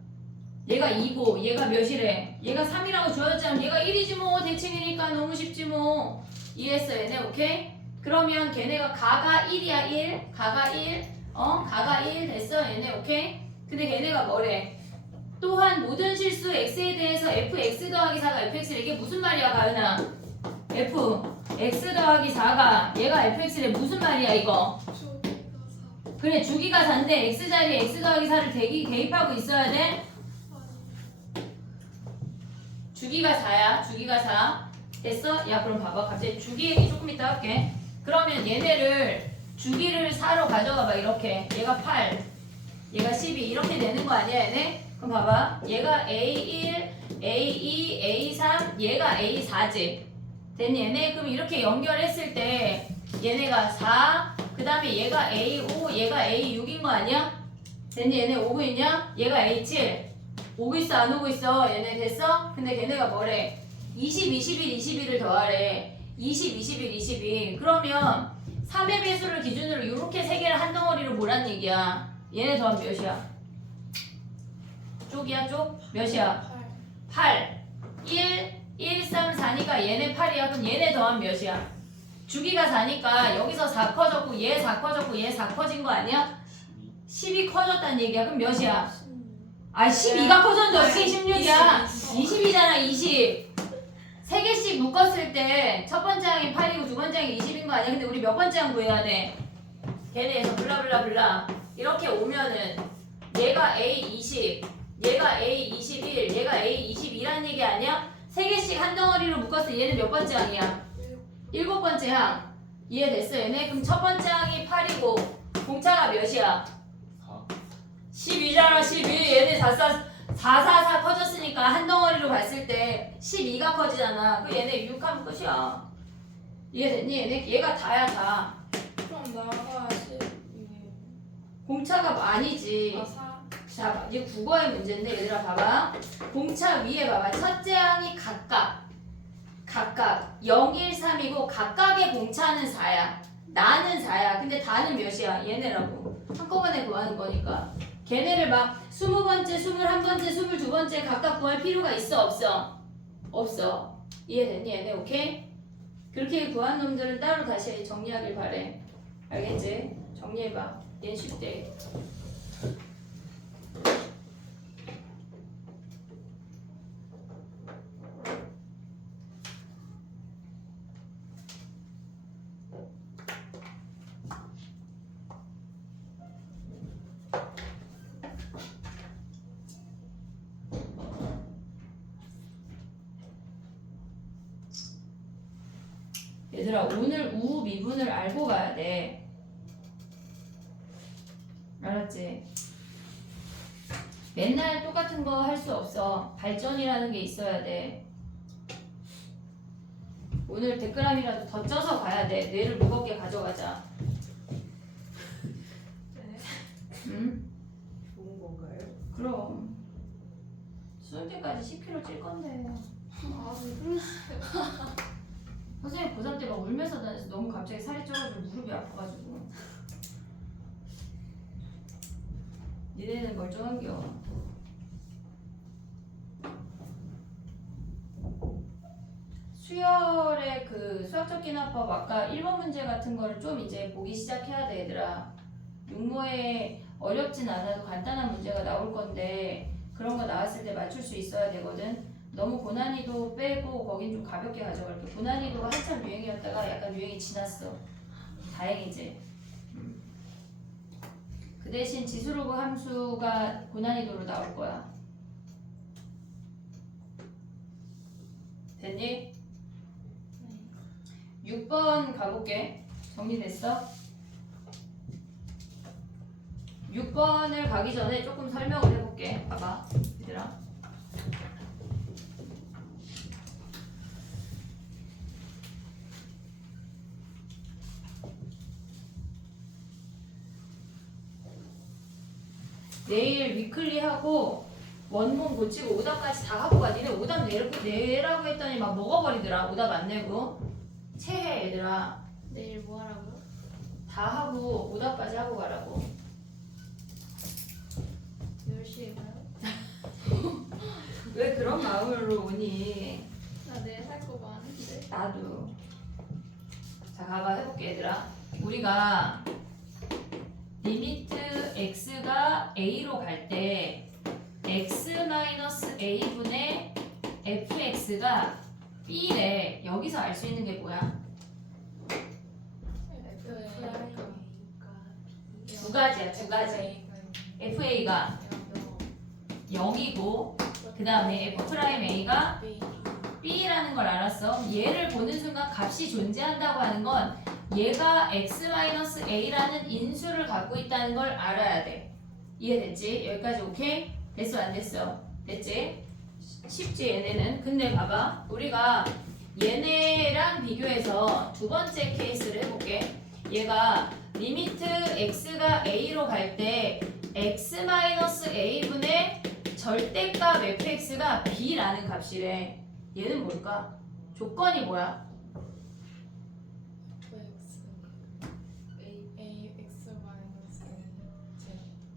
얘가 2고 얘가 몇이래? 얘가 3이라고 주어졌잖아. 얘가 1이지 뭐. 대칭이니까 너무 쉽지 뭐. 이해했어 얘네? 오케이? 그러면 걔네가 가가 1이야 1. 가가 1. 가가 1 됐어 얘네? 오케이? 근데 걔네가 뭐래? 또한 모든 실수 x에 대해서 fx 더하기 4가 fx래. 이게 무슨 말이야 가은아? fx 더하기 4가 얘가 fx래. 무슨 말이야 이거? 그래 주기가 4인데 x자리에 x 더하기 4를 대입하고 있어야 돼. 주기가 4야. 주기가 4. 됐어? 야 그럼 봐봐. 갑자기 주기 얘기 조금 이따 할게. 그러면 얘네를 주기를 4로 가져가봐. 이렇게. 얘가 8. 얘가 12. 이렇게 되는 거 아니야 얘네? 그럼 봐봐. 얘가 A1, A2, A3. 얘가 A4지. 됐니 얘네? 그럼 이렇게 연결했을 때 얘네가 4. 그 다음에 얘가 A5, 얘가 A6인 거 아니야? 됐니? 얘네 오고 있냐? 얘가 A7. 오고 있어 안 오고 있어? 얘네 됐어? 근데 걔네가 뭐래? 20, 21, 21을 더하래. 20, 21, 22. 그러면 3의 배수를 기준으로 이렇게 세 개를 한 덩어리로 보란 얘기야. 얘네 더하면 몇이야? 쪽이야 쪽? 몇이야? 8. 1, 1, 3, 4니까 얘네 8이야. 그럼 얘네 더하면 몇이야? 주기가 4니까 여기서 4 커졌고 얘 4 커졌고 얘 4 커진 거 아니야? 10이 커졌다는 얘기야. 그럼 몇이야? 아 12가 커졌는데 어떻게 16이야? 20이잖아 20. 세 개씩 묶었을 때 첫 번째 항이 8이고 두 번째 항이 20인 거 아니야? 근데 우리 몇 번째 항 구해야 돼? 걔네에서 블라블라블라 이렇게 오면은 얘가 A20, 얘가 A21, 얘가 A22란 얘기 아니야? 세 개씩 한 덩어리로 묶었을 때 얘는 몇 번째 항이야? 7번째 항. 이해됐어 얘네? 그럼 첫 번째 항이 8이고 공차가 몇이야? 12잖아 12. 얘네 4 커졌으니까 한 덩어리로 봤을 때 12가 커지잖아. 그 얘네 6하면 끝이야. 이해됐니? 얘가 다야 다. 그럼 나가 12. 공차가 아니지. 4. 자, 이제 국어의 문제인데 얘들아 봐봐. 공차 위에 봐봐. 첫째 항이 각각 각각 0, 1, 3이고 각각의 공차는 4야. 나는 4야. 근데 다는 몇이야? 얘네라고. 한꺼번에 구하는 거니까. 걔네를 막 20번째, 21번째, 22번째 각각 구할 필요가 있어? 없어? 없어. 이해됐니? 얘네 오케이? 그렇게 구한 놈들은 따로 다시 정리하길 바래. 알겠지? 정리해봐. 얘는 쉽대. 얘들아 오늘 우 미분을 알고 가야 돼. 알았지? 맨날 똑같은 거 할 수 없어. 발전이라는 게 있어야 돼. 오늘 100g이라도 더 쪄서 가야 돼. 뇌를 무겁게 가져가자. 응? 좋은 건가요? 그럼 수능 때까지 10kg 찔 건데. 아왜 그러세요? 선생님 고3 때 막 울면서 다녀서 너무 갑자기 살이 쪄가지고 무릎이 아파가지고. 니네는 멀쩡한겨. 수열의 그 수학적 기납법 아까 1번 문제 같은 거를 좀 이제 보기 시작해야 돼 얘들아. 육모에 어렵진 않아도 간단한 문제가 나올 건데 그런 거 나왔을 때 맞출 수 있어야 되거든. 너무 고난이도 빼고 거긴 좀 가볍게 가져갈게. 고난이도가 한참 유행이었다가 약간 유행이 지났어. 다행이지. 그 대신 지수로그 함수가 고난이도로 나올 거야. 됐니? 6번 가볼게. 정리됐어? 6번을 가기 전에 조금 설명을 해볼게. 봐봐 얘들아. 내일 위클리 하고 원문 고치고 오답까지 다 하고 가. 니네 오답 내라고 했더니 막 먹어버리더라. 오답 안 내고. 체해 얘들아. 내일 뭐 하라고요? 다 하고 오답까지 하고 가라고. 10시에 가요? 왜 그런 마음으로 오니? 나 내일 할 거 많은데. 나도. 자 가봐 해볼게 얘들아. 우리가 리미트 x가 a로 갈 때 x-a분의 fx가 b래. 여기서 알 수 있는 게 뭐야? 두 가지야, 두 가지. fa가 0이고 그 다음에 f'a가 b라는 걸 알았어. 얘를 보는 순간 값이 존재한다고 하는 건 얘가 x-a라는 인수를 갖고 있다는 걸 알아야 돼. 이해됐지? 여기까지 오케이? 됐어 안 됐어? 됐지? 쉽지 얘네는. 근데 봐봐 우리가 얘네랑 비교해서 두 번째 케이스를 해볼게. 얘가 리미트 x가 a로 갈 때 x-a분의 절대값 fx가 b라는 값이래. 얘는 뭘까? 조건이 뭐야?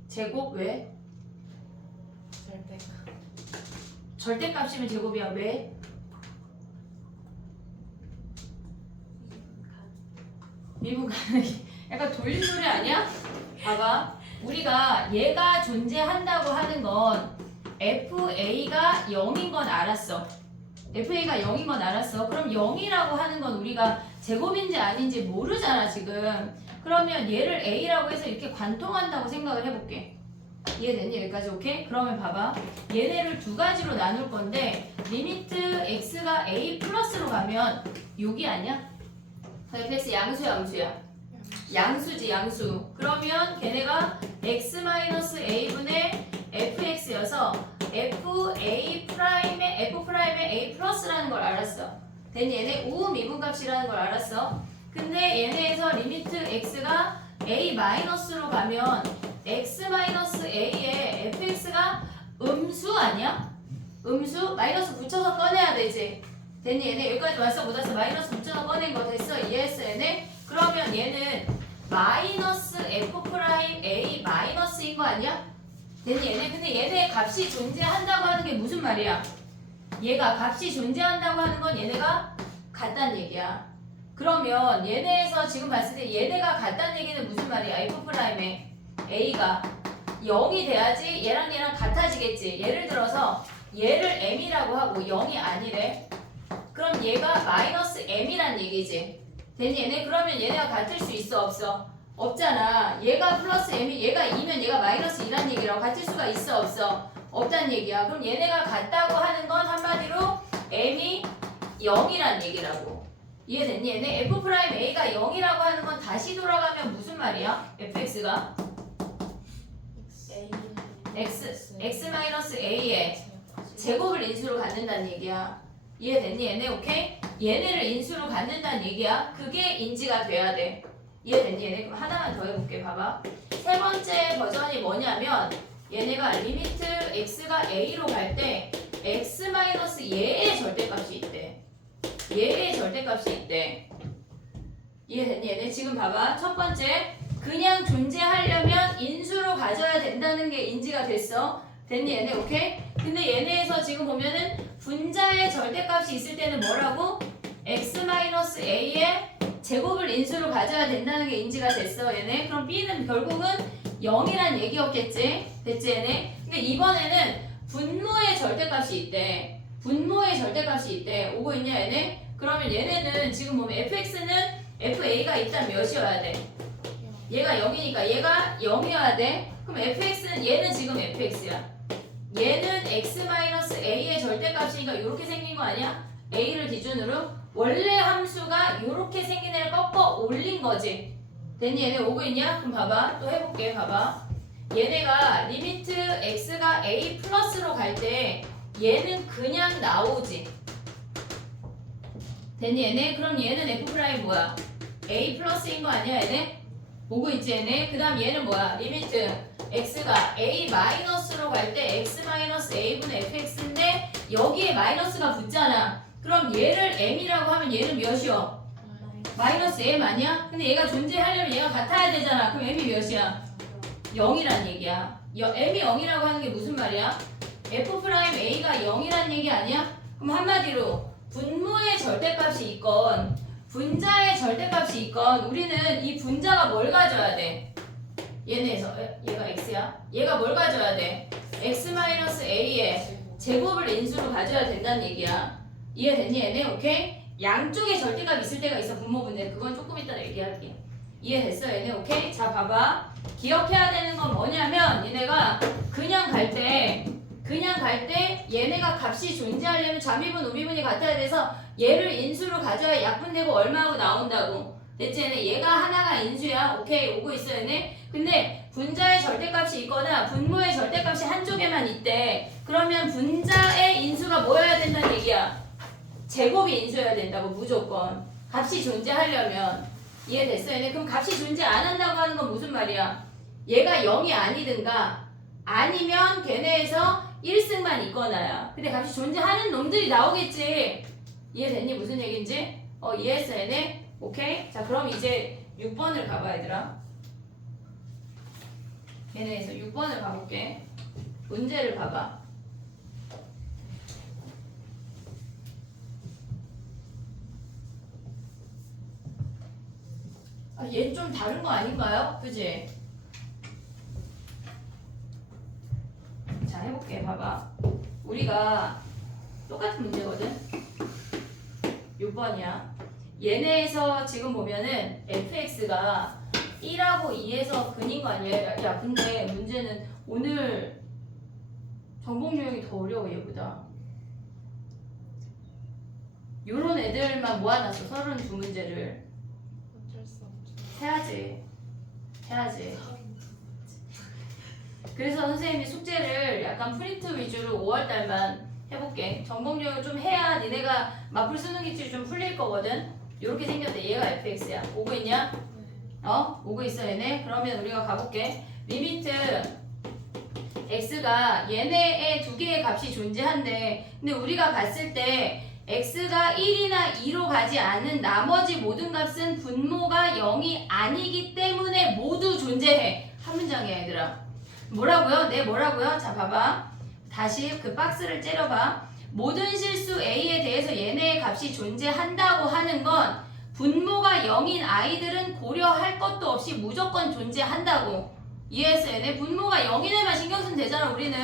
제곱 왜? 절대값이면 제곱이야. 왜? 미분 가능이 약간 돌림 소리 아니야? 봐봐 우리가 얘가 존재한다고 하는 건 FA가 0인 건 알았어. FA가 0인 건 알았어. 그럼 0이라고 하는 건 우리가 제곱인지 아닌지 모르잖아 지금. 그러면 얘를 A라고 해서 이렇게 관통한다고 생각을 해볼게. 이해됐니? 여기까지 오케이? 그러면 봐봐 얘네를 두 가지로 나눌 건데 리미트 x가 a 플러스로 가면 6이 아니야? fx 양수야 암수야? 양수지 양수. 그러면 걔네가 x-a분의 fx여서 f'의 a 플러스라는 걸 알았어. 됐니? 얘네 우음 미분값이라는 걸 알았어. 근데 얘네에서 리미트 x가 a 마이너스로 가면 x-a에 fx가 음수 아니야? 음수? 마이너스 붙여서 꺼내야 되지. 됐니? 얘네 여기까지 왔어 못 왔어? 마이너스 붙여서 꺼낸 거 됐어? 이해했어 얘네? 그러면 얘는 마이너스 f 프라임 a 마이너스인 거 아니야? 됐니? 얘네 근데 얘네 값이 존재한다고 하는 게 무슨 말이야? 얘가 값이 존재한다고 하는 건 얘네가 같다는 얘기야. 그러면 얘네에서 지금 봤을 때 얘네가 같다는 얘기는 무슨 말이야? f 프라임에 a가 0이 돼야지 얘랑 얘랑 같아지겠지. 예를 들어서 얘를 m이라고 하고 0이 아니래. 그럼 얘가 마이너스 m이란 얘기지. 됐니 얘네? 그러면 얘네가 같을 수 있어 없어? 없잖아. 얘가 플러스 m이 얘가 2면 얘가 마이너스 2란 얘기라고 같을 수가 있어 없어? 없다는 얘기야. 그럼 얘네가 같다고 하는 건 한마디로 m이 0이란 얘기라고. 이해됐니? 얘네 f 프라임 a가 0이라고 하는 건 다시 돌아가면 무슨 말이야? fx가 x 마이너스 a의 제곱을 인수로 갖는다는 얘기야. 이해됐니? 얘네 오케이? 얘네를 인수로 갖는다는 얘기야. 그게 인지가 돼야 돼. 이해됐니? 얘네 그럼 하나만 더 해볼게. 봐봐. 세 번째 버전이 뭐냐면 얘네가 리미트 x가 a로 갈 때 x 마이너스 얘의 절대값이 있대. 얘의 절대값이 있대. 이해됐니? 얘네 지금 봐봐. 첫 번째 그냥 존재하려면 인수로 가져야 된다는 게 인지가 됐어. 됐니? 얘네 오케이? 근데 얘네에서 지금 보면은 분자의 절대값이 있을 때는 뭐라고? x-a의 제곱을 인수로 가져야 된다는 게 인지가 됐어 얘네. 그럼 b는 결국은 0이란 얘기였겠지? 됐지 얘네? 근데 이번에는 분모의 절대값이 있대. 분모의 절대값이 있대. 오고 있냐 얘네? 그러면 얘네는 지금 보면 fx는 fa가 일단 몇이어야 돼? 얘가 0이니까 얘가 0이어야 돼. 그럼 fx는 얘는 지금 fx야. 얘는 x-a의 절대값이니까 이렇게 생긴 거 아니야? a를 기준으로 원래 함수가 이렇게 생긴 애를 꺾어 올린 거지. 됐니? 얘네 오고 있냐? 그럼 봐봐. 또 해볼게. 봐봐. 얘네가 리미트 x가 a 플러스로 갈 때 얘는 그냥 나오지. 됐니? 얘네? 그럼 얘는 f 프라임 뭐야? a 플러스인 거 아니야 얘네? 오고 있지 얘네? 그 다음 얘는 뭐야? 리미트 x가 a 마이너스로 갈 때 x 마이너스 a분의 fx인데 여기에 마이너스가 붙잖아. 그럼 얘를 m이라고 하면 얘는 몇이요? 마이너스 m 아니야? 근데 얘가 존재하려면 얘가 같아야 되잖아. 그럼 m이 몇이야? 0이란 얘기야. m이 0이라고 하는 게 무슨 말이야? f 프라임 a가 0이란 얘기 아니야? 그럼 한마디로 분모의 절대값이 있건 분자의 절대값이 있건 우리는 이 분자가 뭘 가져야 돼? 얘네에서 얘가 x야? 얘가 뭘 가져야 돼? x-a의 제곱을 인수로 가져야 된다는 얘기야. 이해됐니 얘네? 오케이? 양쪽에 절대값 있을 때가 있어 분모분데 그건 조금 이따 얘기할게. 이해됐어 얘네? 오케이? 자 봐봐. 기억해야 되는 건 뭐냐면 얘네가 그냥 갈 때 얘네가 값이 존재하려면 잠미분 우미분이 같아야 돼서 얘를 인수로 가져야 약분되고 얼마하고 나온다고. 됐지 얘네? 얘가 하나가 인수야. 오케이 오고 있어 얘네? 근데 분자의 절대값이 있거나 분모의 절대값이 한쪽에만 있대. 그러면 분자의 인수가 뭐여야 된다는 얘기야? 제곱이 인수여야 된다고 무조건. 값이 존재하려면. 이해됐어 얘네? 그럼 값이 존재 안 한다고 하는 건 무슨 말이야? 얘가 0이 아니든가 아니면 걔네에서 1승만 있거나야. 근데 값이 존재하는 놈들이 나오겠지. 이해됐니? 무슨 얘기인지? 이해했어 얘네? 오케이? 자 그럼 이제 6번을 가봐 얘들아. 얘네에서 6번을 가볼게. 문제를 봐봐. 얘는 좀 다른 거 아닌가요? 그지? 자 해볼게. 봐봐. 우리가 똑같은 문제거든. 6번이야. 얘네에서 지금 보면은 fx가 1하고 2에서 근인 거 아니야? 야 근데 문제는 오늘 정복 유형이 더 어려워 얘보다. 요런 애들만 모아놨어. 32문제를. 어쩔 수 없죠. 해야지. 그래서 선생님이 숙제를 약간 프린트 위주로 5월달만 해볼게. 전공력을 좀 해야 니네가 마플 수능 기출이 좀 풀릴 거거든. 이렇게 생겼대. 얘가 fx야. 오고 있냐? 오고 있어 얘네. 그러면 우리가 가볼게. 리미트 x가 얘네의 두 개의 값이 존재한대. 근데 우리가 봤을 때 x가 1이나 2로 가지 않은 나머지 모든 값은 분모가 0이 아니기 때문에 모두 존재해. 한 문장이야 얘들아. 뭐라고요? 네 뭐라고요? 자 봐봐. 다시 그 박스를 째려봐. 모든 실수 a에 대해서 얘네의 값이 존재한다고 하는 건 분모가 0인 아이들은 고려할 것도 없이 무조건 존재한다고. 이해했어? 얘네 분모가 0인 애만 신경 쓰면 되잖아 우리는.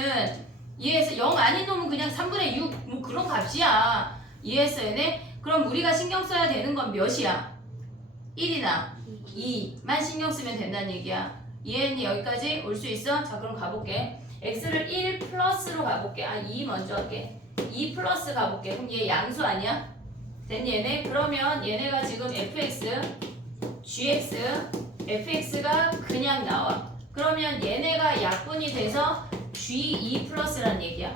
이해했어? 0 아닌 놈은 그냥 3분의 6 뭐 그런 값이야. 이해했어 얘네? 그럼 우리가 신경 써야 되는 건 몇이야? 1이나 2만 신경 쓰면 된다는 얘기야. 이해했니? 여기까지 올 수 있어? 자 그럼 가볼게. x를 1 플러스로 가볼게. 2 먼저 할게. 2 플러스 가볼게. 그럼 얘 양수 아니야? 됐니 얘네? 그러면 얘네가 지금 fx, gx, fx가 그냥 나와. 그러면 얘네가 약분이 돼서 g2 플러스란 얘기야.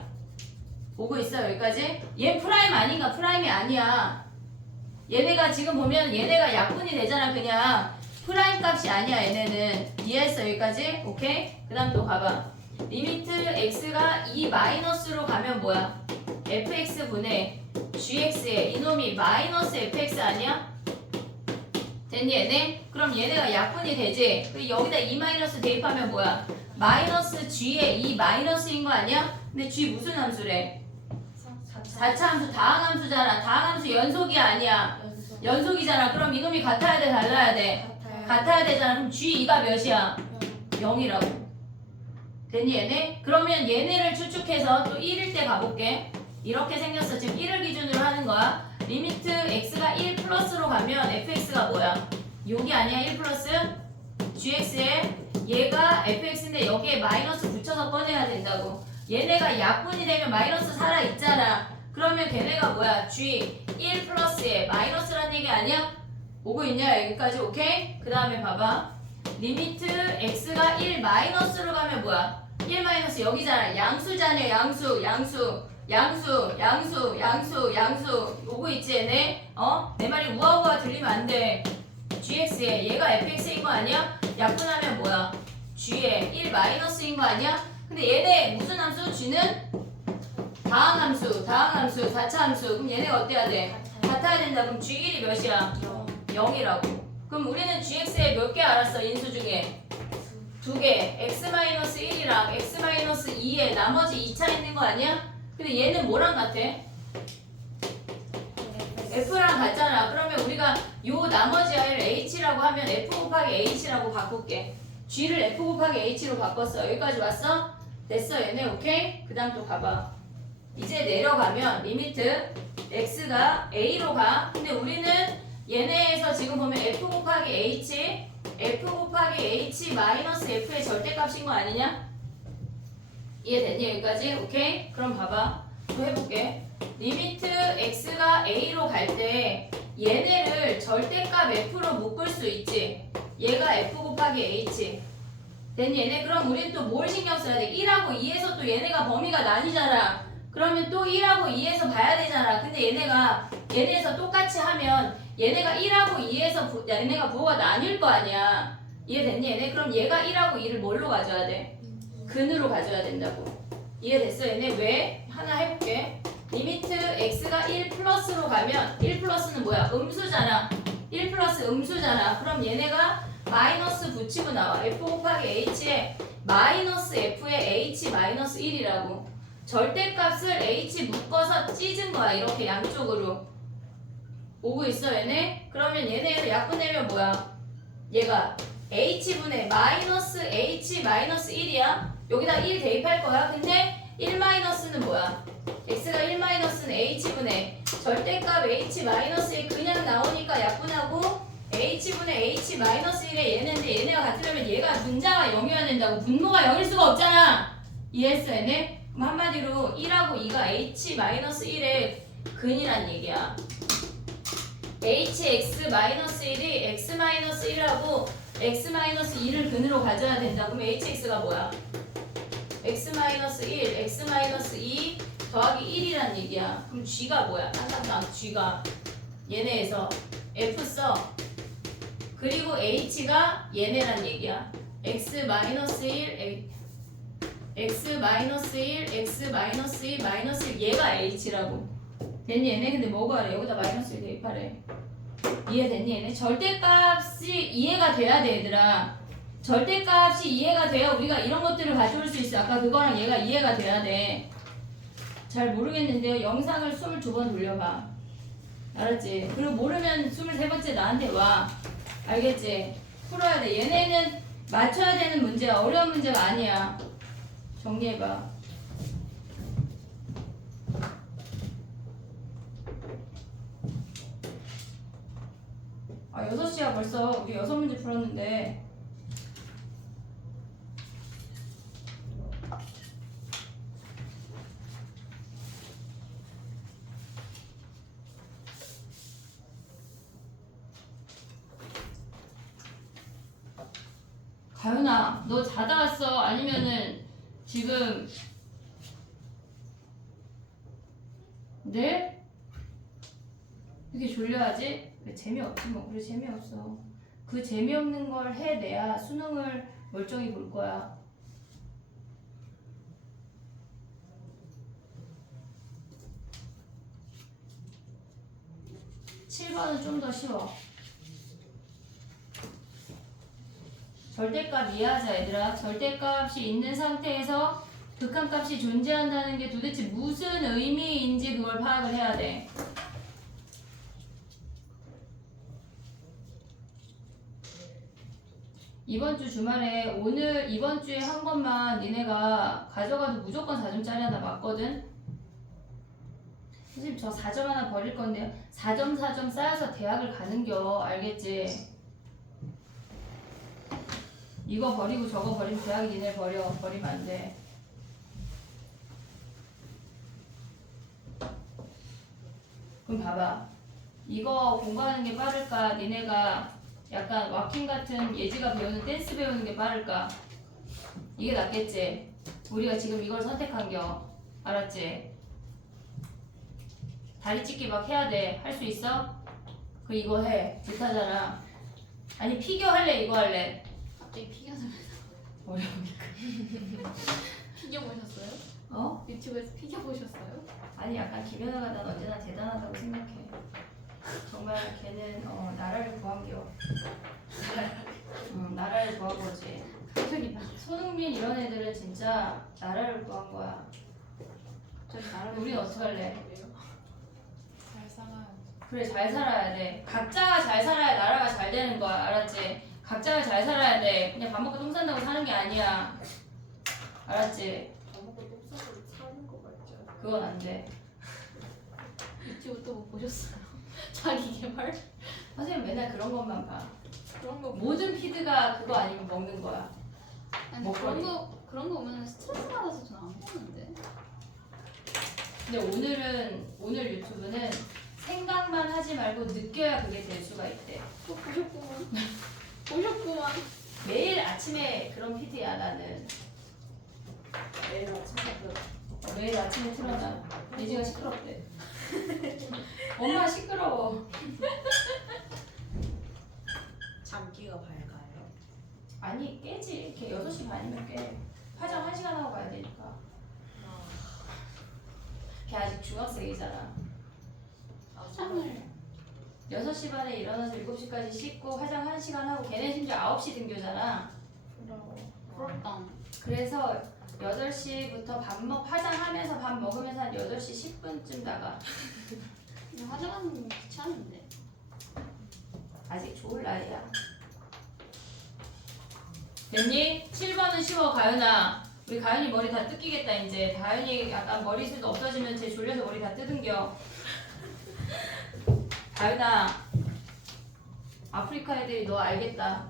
오고 있어 여기까지? 얘 프라임 아닌가? 프라임이 아니야. 얘네가 지금 보면 얘네가 약분이 되잖아. 그냥 프라임 값이 아니야 얘네는. 이해했어 여기까지? 오케이? 그 다음 또 가봐. 리미트 x가 2 마이너스로 가면 뭐야? fx분의 gx에 이놈이 마이너스 fx 아니야? 됐니 얘네? 그럼 얘네가 약분이 되지? 그리고 여기다 2 마이너스 대입하면 뭐야? 마이너스 g에 2 마이너스인 거 아니야? 근데 g 무슨 함수래? 4차 함수 다항함수잖아. 다항함수 연속이 아니야. 연속이잖아. 그럼 이놈이 같아야 돼 달라야 돼? 같아야 되잖아. 그럼 g2가 몇이야? 0이라고. 됐니 얘네? 그러면 얘네를 추측해서 또 1일 때 가볼게. 이렇게 생겼어. 지금 1을 기준으로 하는 거야. 리미트 x가 1 플러스로 가면 fx가 뭐야? 여기 아니야 1 플러스? gx에 얘가 fx인데 여기에 마이너스 붙여서 꺼내야 된다고. 얘네가 약분이 되면 마이너스 살아있잖아. 그러면 걔네가 뭐야? g 1 플러스에 마이너스란 얘기 아니야? 오고 있냐 여기까지? 오케이? 그 다음에 봐봐. 리미트 x가 1 마이너스로 가면 뭐야? 1 마이너스 여기잖아. 양수잖아. 양수 오고 있지 얘네? 내 말이 우아우아 들리면 안 돼. gx에 얘가 fx인 거 아니야? 약분하면 뭐야? g에 1 마이너스인 거 아니야? 근데 얘네 무슨 함수? g는 다항함수 4차 함수. 그럼 얘네가 어때야 돼? 같아야 된다. 그럼 g1이 몇이야? 0이라고. 그럼 우리는 gx에 몇 개 알았어? 인수 중에 2개. x-1이랑 x-2에 나머지 2차 있는 거 아니야? 근데 얘는 뭐랑 같아? F랑 같잖아. 그러면 우리가 요 나머지 아이를 H라고 하면 F 곱하기 H라고 바꿀게. G를 F 곱하기 H로 바꿨어. 여기까지 왔어? 됐어 얘네. 오케이? 그 다음 또 가봐. 이제 내려가면 리미트 X가 A로 가. 근데 우리는 얘네에서 지금 보면 F 곱하기 H 마이너스 F의 절대값인 거 아니냐? 이해됐니 여기까지? 오케이? 그럼 봐봐. 또 해볼게. 리미트 x가 a로 갈 때 얘네를 절대값 f로 묶을 수 있지. 얘가 f 곱하기 h. 됐니 얘네? 그럼 우린 또 뭘 신경 써야 돼? 1하고 2에서 또 얘네가 범위가 나뉘잖아. 그러면 또 1하고 2에서 봐야 되잖아. 근데 얘네에서 똑같이 하면 얘네가 1하고 2에서 얘네가 부호가 나뉠 거 아니야. 이해됐니 얘네? 그럼 얘가 1하고 2를 뭘로 가져야 돼? 근으로 가져야 된다고. 이해됐어 얘네? 왜? 하나 해볼게. 리미트 x가 1 플러스로 가면 1 플러스는 뭐야? 음수잖아. 1 플러스 음수잖아. 그럼 얘네가 마이너스 붙이고 나와. f 곱하기 h에 마이너스 f에 h 마이너스 1이라고. 절대값을 h 묶어서 찢은 거야. 이렇게 양쪽으로. 오고 있어 얘네? 그러면 얘네에서 약분되면 뭐야? 얘가 h분의 마이너스 h 마이너스 1이야. 여기다 1 대입할 거야. 근데 1 마이너스는 뭐야? x가 1 마이너스는 h분의 절대값 h 마이너스 1 그냥 나오니까 약분하고 h분의 h 마이너스 1에 얘네인데 얘네가 같으려면 얘가 분자가 0이어야 된다고. 분모가 0일 수가 없잖아. 이해했어 얘네? 그럼 한마디로 1하고 2가 h 마이너스 1의 근이란 얘기야. hx 마이너스 1이 x 마이너스 1하고 x 마이너스 2를 근으로 가져야 된다. 그럼 hx가 뭐야? x 마이너스 1, x 마이너스 2 더하기 1이란 얘기야. 그럼 g가 뭐야? 항상 g가 얘네에서 f 써. 그리고 h가 얘네란 얘기야. x 마이너스 1, x-1, x-2, -1 얘가 h라고. 됐니 얘네? 근데 뭐 구하래? 여기다 마이너스 1 대입하래. 이해됐니 얘네? 절대값이 이해가 돼야 돼 얘들아. 절대값이 이해가 돼야 우리가 이런 것들을 가져올 수 있어. 아까 그거랑 얘가 이해가 돼야 돼. 잘 모르겠는데요. 영상을 22번 돌려봐. 알았지? 그리고 모르면 23번째 나한테 와. 알겠지? 풀어야 돼. 얘네는 맞춰야 되는 문제야. 어려운 문제가 아니야. 정리해봐. 아 6시야 벌써. 우리 6문제 풀었는데. 가윤아, 너 자다 왔어? 아니면은 지금 네? 이렇게 졸려하지? 왜 재미없지 뭐. 그래 재미없어. 그 재미없는 걸 해내야 수능을 멀쩡히 볼 거야. (7번은) 좀 더 쉬워. 절대값 이해하자 얘들아. 절대값이 있는 상태에서 극한값이 존재한다는 게 도대체 무슨 의미인지 그걸 파악을 해야 돼. 이번 주 주말에 오늘 이번 주에 한 것만 니네가 가져가도 무조건 4점짜리 하나 맞거든. 선생님 저 4점 하나 버릴 건데요. 4점 4점 쌓여서 대학을 가는겨. 알겠지? 이거 버리고 저거 버리면 대학이 니네 버리면 안 돼. 그럼 봐봐. 이거 공부하는 게 빠를까? 니네가 약간 왁킹 같은 예지가 배우는 댄스 배우는 게 빠를까? 이게 낫겠지? 우리가 지금 이걸 선택한겨. 알았지? 다리 찢기 막 해야 돼. 할 수 있어? 그 이거 해. 못하잖아. 아니 피겨 할래? 이거 할래? 갑자기 피겨 들면서 어려우니까. 피겨 보셨어요? 어? 유튜브에서 피겨 보셨어요? 아니 약간 김연아가 난 언제나 대단하다고 생각해. 정말 걔는 나라를 구한겨. 나라를 구한 거지. 갑자기 손흥민 이런 애들은 진짜 나라를 구한 거야. 나를 우린 어떡할래? 잘 살아야 그래 잘 살아야 돼. 각자가 잘 살아야 나라가 잘 되는 거야. 알았지? 각자가 잘 살아야 돼. 그냥 밥 먹고 똥 산다고 사는 게 아니야. 알았지? 밥 먹고 똥 싸고 사는 거 맞죠? 그건 안 돼. 유튜브 또 뭐 보셨어요? 자기 개발? 선생님 맨날 그런 것만 봐. 그런 거 모든 피드가 그거 아니면 먹는 거야. 아니 먹거리. 그런 거 보면 스트레스 받아서 전 안 보는데. 근데 오늘 유튜브는 생각만 하지 말고 느껴야 그게 될 수가 있대. 또 보셨구만. 보셨구만. 매일 아침에 그런 피드야 나는. 매일 아침에 매일 아침에 틀어놔. 예지가 시끄럽대. 엄마 시끄러워. 잠기가 밝아요. 아니 깨지. 이렇게 6시 반이면 깨. 화장 1시간 하고 가야 되니까. 걔 아직 중학생이잖아. 화장을 6시 반에 일어나서 7시까지 씻고 화장 1시간 하고 걔네 심지어 9시 등교잖아. 부럽다. 그래서 8시부터 화장하면서 밥 먹으면서 한 8시 10분쯤 나가. 근데 화장하는 거 귀찮은데. 아직 좋을 나이야. 됐니? 7번은 쉬워 가윤아. 우리 가윤이 머리 다 뜯기겠다 이제. 가윤이 약간 머리숱 없어지면 쟤 졸려서 머리 다 뜯은겨. 가윤아. 아프리카 애들이 너 알겠다.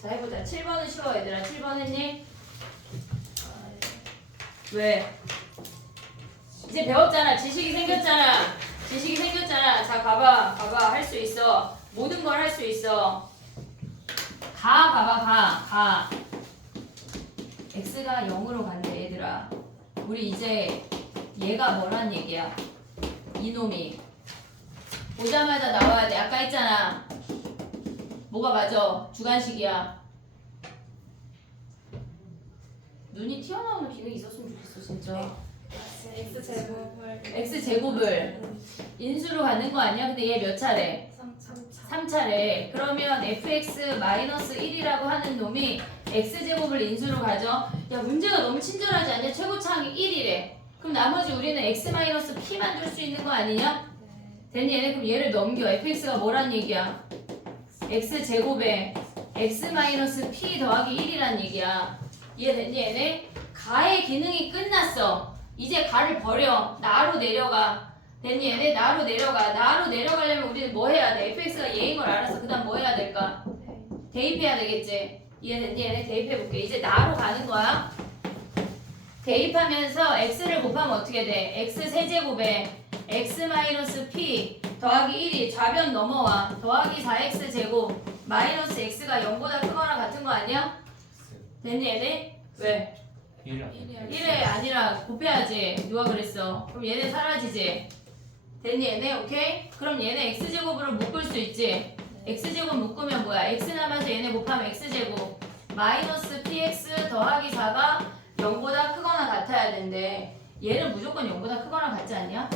자 해보자. 7번은 쉬워 얘들아. 7번 했니? 왜? 이제 배웠잖아. 지식이 생겼잖아. 지식이 생겼잖아. 자 봐봐. 할 수 있어. 모든 걸 할 수 있어. 가. x가 0으로 간대 얘들아. 우리 이제 얘가 뭐란 얘기야? 이놈이 오자마자 나와야 돼. 아까 했잖아. 뭐가 맞아? 주관식이야. 눈이 튀어나오는 기능이 있었으면 좋겠어 진짜. X 제곱을 x 제곱을 인수로 가는 거 아니야? 근데 얘 몇 차례? 3차례. 그러면 fx-1이라고 하는 놈이 x제곱을 인수로 가죠. 야 문제가 너무 친절하지 않냐? 최고차항이 1이래. 그럼 나머지 우리는 x-p 만들 수 있는 거 아니냐? 됐니? 얘네 그럼 얘를 넘겨. fx가 뭐란 얘기야? x제곱에 x-p 더하기 1이란 얘기야. 이해됐니 얘네? 가의 기능이 끝났어. 이제 가를 버려. 나로 내려가. 됐니 얘네? 나로 내려가. 나로 내려가려면 우리는 뭐 해야 돼? fx가 얘인 걸 알아서 그 다음 뭐 해야 될까? 대입해야 되겠지. 이해됐니 얘네? 대입해볼게. 이제 나로 가는 거야. 대입하면서 x를 곱하면 어떻게 돼? x 세제곱에 x-p 더하기 1이 좌변 넘어와. 더하기 4x 제곱 마이너스 x가 0보다 크거나 같은 거 아니야? 됐니 얘네? 왜? 1에 아니라 곱해야지. 누가 그랬어? 그럼 얘네 사라지지. 됐니 얘네? 오케이? 그럼 얘네 x제곱으로 묶을 수 있지. x제곱 묶으면 뭐야? x 남아서 얘네 곱하면 x제곱 마이너스 px 더하기 4가 0보다 크거나 같아야 된대. 얘는 무조건 0보다 크거나 같지 않냐?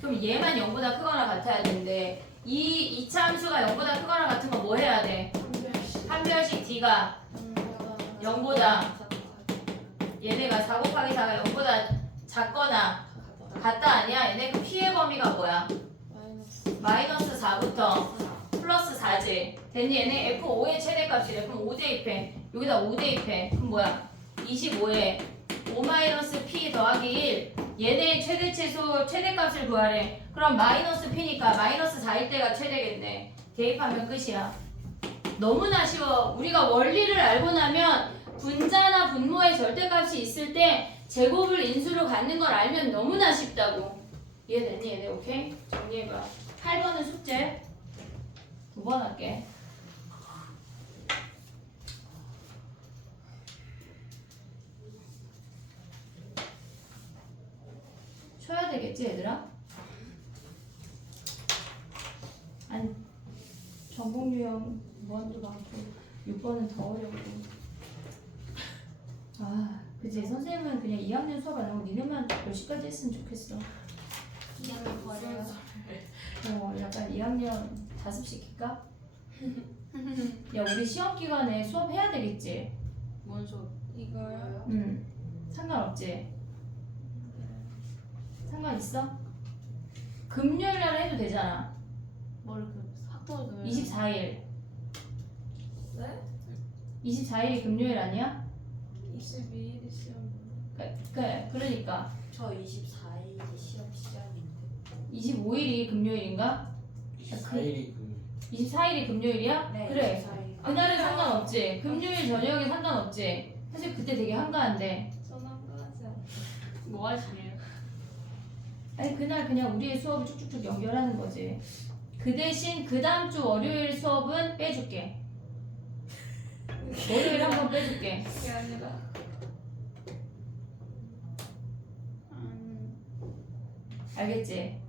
그럼 얘만 0보다 크거나 같아야 되는데 이 2차 함수가 0보다 크거나 같은 거 뭐 해야 돼? 한 별씩 d가 0보다 얘네가 4 곱하기 4가 0보다 작거나 같다 아니야? 얘네 그 p의 범위가 뭐야? 마이너스 4부터 플러스 4지. 됐니? 얘네 f5의 최대값이래. 그럼 5 대입해. 여기다 5 대입해. 그럼 뭐야? 25에 5-p 더하기 1 얘네의 최대치수 최대값을 구하래. 그럼 마이너스 p니까 마이너스 4일 때가 최대겠네. 대입하면 끝이야. 너무나 쉬워. 우리가 원리를 알고 나면 분자나 분모의 절대값이 있을 때 제곱을 인수로 갖는 걸 알면 너무나 쉽다고. 이해됐니 얘네? 오케이? 정리해봐. 8번은 숙제 2번 할게. 쉬어야 되겠지 얘들아? 아니 전공 유형 5번도 많고 6번은 더 어렵고. 아 그치 선생님은 그냥 2학년 수업 안 하고 니네만 몇 시까지 했으면 좋겠어. 그냥 버려요. 약간 2학년 자습시킬까? 야 우리 시험 기간에 수업 해야 되겠지? 뭔 수업? 이거요? 상관없지? 상관 있어? 금요일 날 해도 되잖아. 뭘 학토 금요일 24일. 네? 24일이 금요일 아니야? 22일이 시험. 그러니까 저 24일이 시험 시작인데. 25일이 금요일인가? 24일이 그 24일이 금요일이야? 네. 그래. 24일. 그날은 상관없지. 금요일 저녁에 상관없지. 사실 그때 되게 한가한데. 저는 한가하지 않아요. 뭐 하시네요? 아니 그날 그냥 우리의 수업을 쭉쭉쭉 연결하는 거지. 그 대신 그 다음 주 월요일 수업은 빼줄게. 월요일 한 번 빼줄게. 그게 아니라. 알겠지?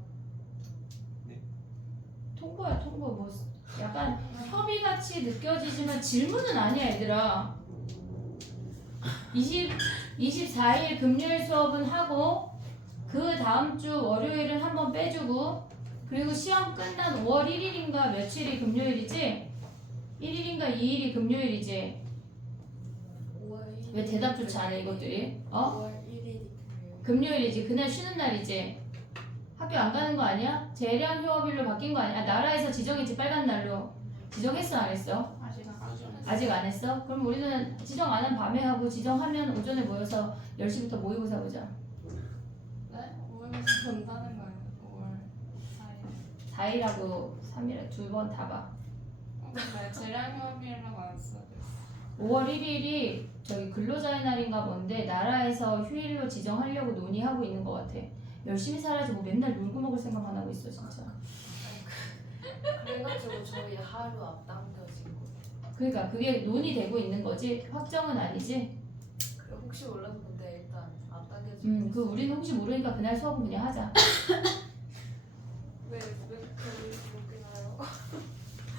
네. 통보야 통보. 뭐 약간 협의같이 느껴지지만 질문은 아니야 얘들아. 24일 금요일 수업은 하고 그 다음 주 월요일은 한 번 빼주고 그리고 시험 끝난 5월 1일인가 며칠이 금요일이지? 1일인가 2일이 금요일이지? 5월 1일. 왜 대답조차 안 해 이것들이? 5월 1일이 금요일. 금요일이지. 그날 쉬는 날이지. 학교 안 가는 거 아니야? 재량 휴업일로 바뀐 거 아니야? 나라에서 지정했지. 빨간 날로. 지정했어 안 했어? 아직 안 아직 안 했어? 그럼 우리는 지정 안 하면 밤에 하고 지정하면 오전에 모여서 10시부터 모의고사 보자. 네? 5월에서 본다는 거 아니에요? 5월 4일. 4일하고 3일 두 번 다 봐. 근데 재량협의라고 안 써졌어. 5월 1일이 저기 근로자의 날인가 뭔데 나라에서 휴일로 지정하려고 논의하고 있는 것 같아. 열심히 살아야지 뭐 맨날 놀고 먹을 생각만 하고 있어 진짜. 그래가지고 저희 하루 앞당겨진 거. 그러니까 그게 논의되고 있는 거지 확정은 아니지. 그래 혹시 몰라서 근데 일단 앞당겨진 그 우리는 혹시 모르니까 그날 수업은 그냥 하자. 왜 그렇게 그러나요?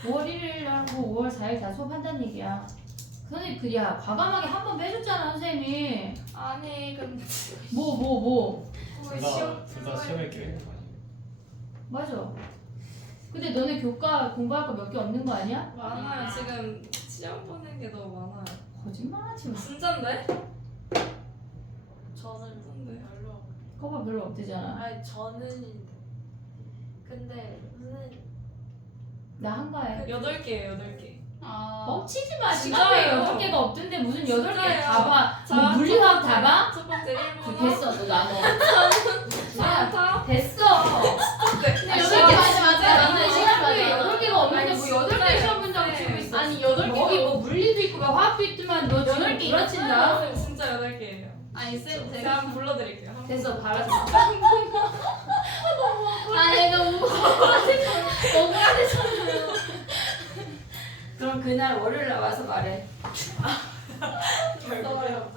5월 1일하고 5월 4일 다 수업한다는 얘기야. 선생님 그야 과감하게 한 번 빼줬잖아 선생님이. 아니 근데 뭐. 둘다 시험에 계획 많이. 맞아. 근데 너네 교과 공부할 거 몇 개 없는 거 아니야? 많아요. 지금 시험 보는 게 너무 많아요. 거짓말하지 마. 진짠데? 저는 진짠데? 별로. 거봐 별로 없대잖아. 아니 저는 근데 선생님 나 한가해. 8개예요, 8개. 뻥치지 마. 진짜예요. 시간에 8개가 없던데 무슨 8개 진짜예요. 다 봐. 자, 뭐 물리학 첫 다 봐? 첫 번째 일본어. 됐어 너 나눠. 다 됐어. 네. 아니, 여덟 개 맞아. 나는 시간표에 맞아. 8개가 없는데 아니, 뭐 8개 진짜예요. 시험 문제를 치고 있어. 아니 8개 거기 뭐 물리도 있고 막 화학도 있지만 너 지금 8개 구라친다. 진짜 8개예요. 아니 쌤 제가 제가 한번 불러드릴게요. 한번. 됐어 바라지 마. 아니 너무 억울하잖아요. 그럼 그날 월요일 날 와서 말해. 써요.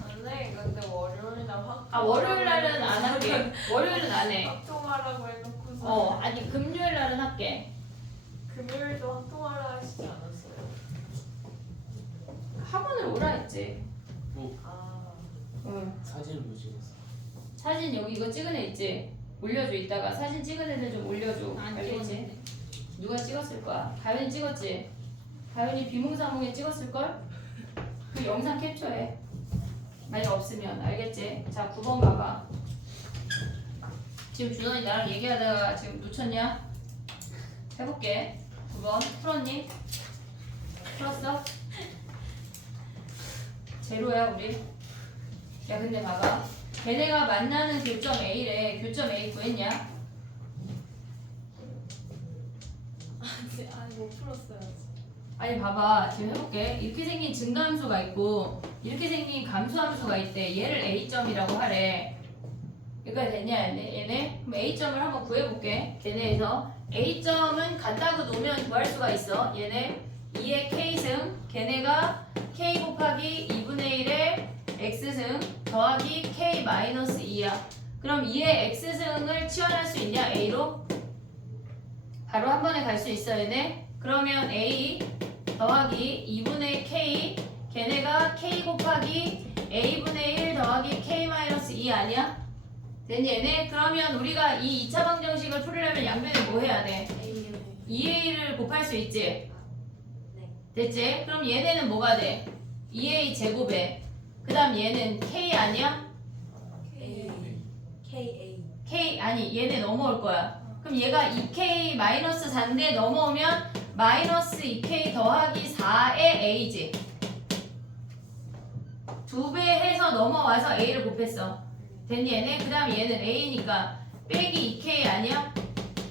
선생님 근데 월요일 날 확. 아 월요일 날은 안 할게. 월요일은 안 해. 합동하라고 해놓고서 아니 금요일 날은 할게. 금요일도 합동하라 하시지 않았어요? 학원을 오라 했지. 뭐 아 응. 사진을 못 찍었어. 사진 여기 이거 찍은 애 있지? 올려줘 이따가 사진 찍은 애들 좀 올려줘. 안 알겠지? 찍었는데. 누가 찍었을 거야? 가연이 찍었지? 가연이 비몽사몽에 찍었을 걸? 그 영상 캡처해. 만약 없으면 알겠지? 자 9번 가봐. 지금 준원이 나랑 얘기하다가 지금 놓쳤냐? 해볼게. 9번 풀었니? 풀었어? 제로야 우리. 야 근데 봐봐. 걔네가 만나는 교점 A래. 교점 A 구했냐? 아니 못 풀었어요. 아니 봐봐 지금 해볼게. 이렇게 생긴 증가함수가 있고 이렇게 생긴 감수함수가 있대. 얘를 A점이라고 하래. 여기가 됐냐 얘네? 그럼 A점을 한번 구해볼게. 걔네에서 A점은 같다고 놓으면 구할 수가 있어. 얘네 2의 K승 걔네가 K 곱하기 2분의 1의 X승 더하기 K-2야. 그럼 2의 X승을 치환할 수 있냐 A로? 바로 한 번에 갈 수 있어 얘네. 그러면 A 더하기 2분의 K 걔네가 K 곱하기 A분의 1 더하기 K-2 아니야? 됐니 얘네? 그러면 우리가 이 2차 방정식을 풀으려면 양변에 뭐 해야 돼? 2A를 곱할 수 있지? 됐지? 그럼 얘네는 뭐가 돼? 2A 제곱에 그 다음 얘는 K 아니야? K 아니 얘네 넘어올 거야. 그럼 얘가 2K-4인데 넘어오면 마이너스 2K 더하기 4의 A지. 2배 해서 넘어와서 A를 곱했어. 됐니 얘네? 그 다음 얘는 A니까 빼기 2K 아니야?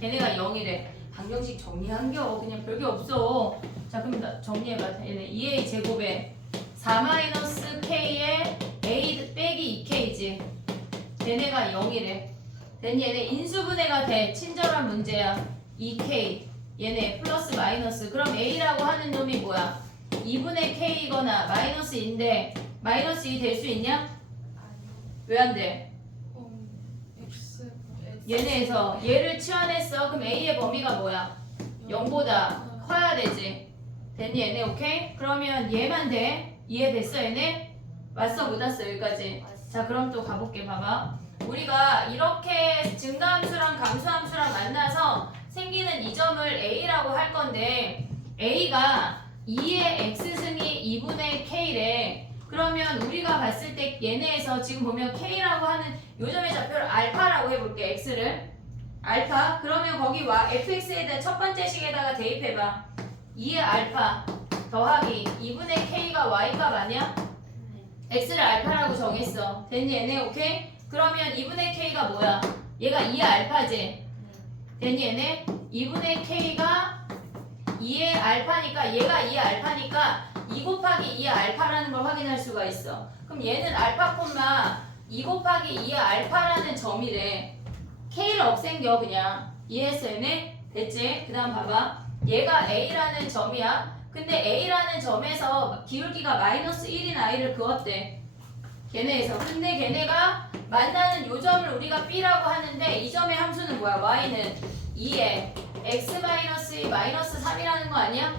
걔네가 0이래. 방정식 정리한겨. 그냥 별게 없어. 자 그럼 나 정리해봐. 얘네 2A 제곱에 4-K에 A 빼기 2K지. 걔네가 0이래. 됐니 얘네 인수분해가 돼. 친절한 문제야. 2K 얘네 플러스 마이너스. 그럼 A라고 하는 놈이 뭐야? 2분의 K이거나 마이너스인데 마이너스 2 될 수 있냐? 왜 안 돼? X 얘네에서 얘를 치환했어. 그럼 A의 범위가 뭐야? 0보다 커야 되지. 됐니 얘네 오케이? 그러면 얘만 돼. 이해됐어 얘네? 왔어 못 왔어 여기까지. 자 그럼 또 가볼게. 봐봐. 우리가 이렇게 증가함수랑 감수함수랑 만나서 생기는 이 점을 A라고 할 건데 A가 2의 X승이 2분의 K래. 그러면 우리가 봤을 때 얘네에서 지금 보면 K라고 하는 요 점의 좌표를 알파라고 해볼게. X를 알파. 그러면 거기 와 fx에 대한 첫 번째 식에다가 대입해봐. 2의 알파 더하기 2분의 K가 Y값 아니야? X를 알파라고 정했어. 됐니 얘네 오케이? 그러면 2분의 K가 뭐야? 얘가 2의 알파지. 됐니 얘네? 2분의 K가 2의 알파니까 얘가 2의 알파니까 2 곱하기 2의 알파라는 걸 확인할 수가 있어. 그럼 얘는 알파 콤마 2 곱하기 2의 알파라는 점이래. K를 없앤겨 그냥. 이해했어 얘네? 됐지? 그 다음 봐봐. 얘가 A라는 점이야. 근데 A라는 점에서 기울기가 마이너스 1인 I를 그었대. 걔네에서. 근데 걔네가 만나는 요 점을 우리가 B라고 하는데 이 점의 함수는 뭐야? Y는 2에 X-2 마이너스 3이라는 거 아니야?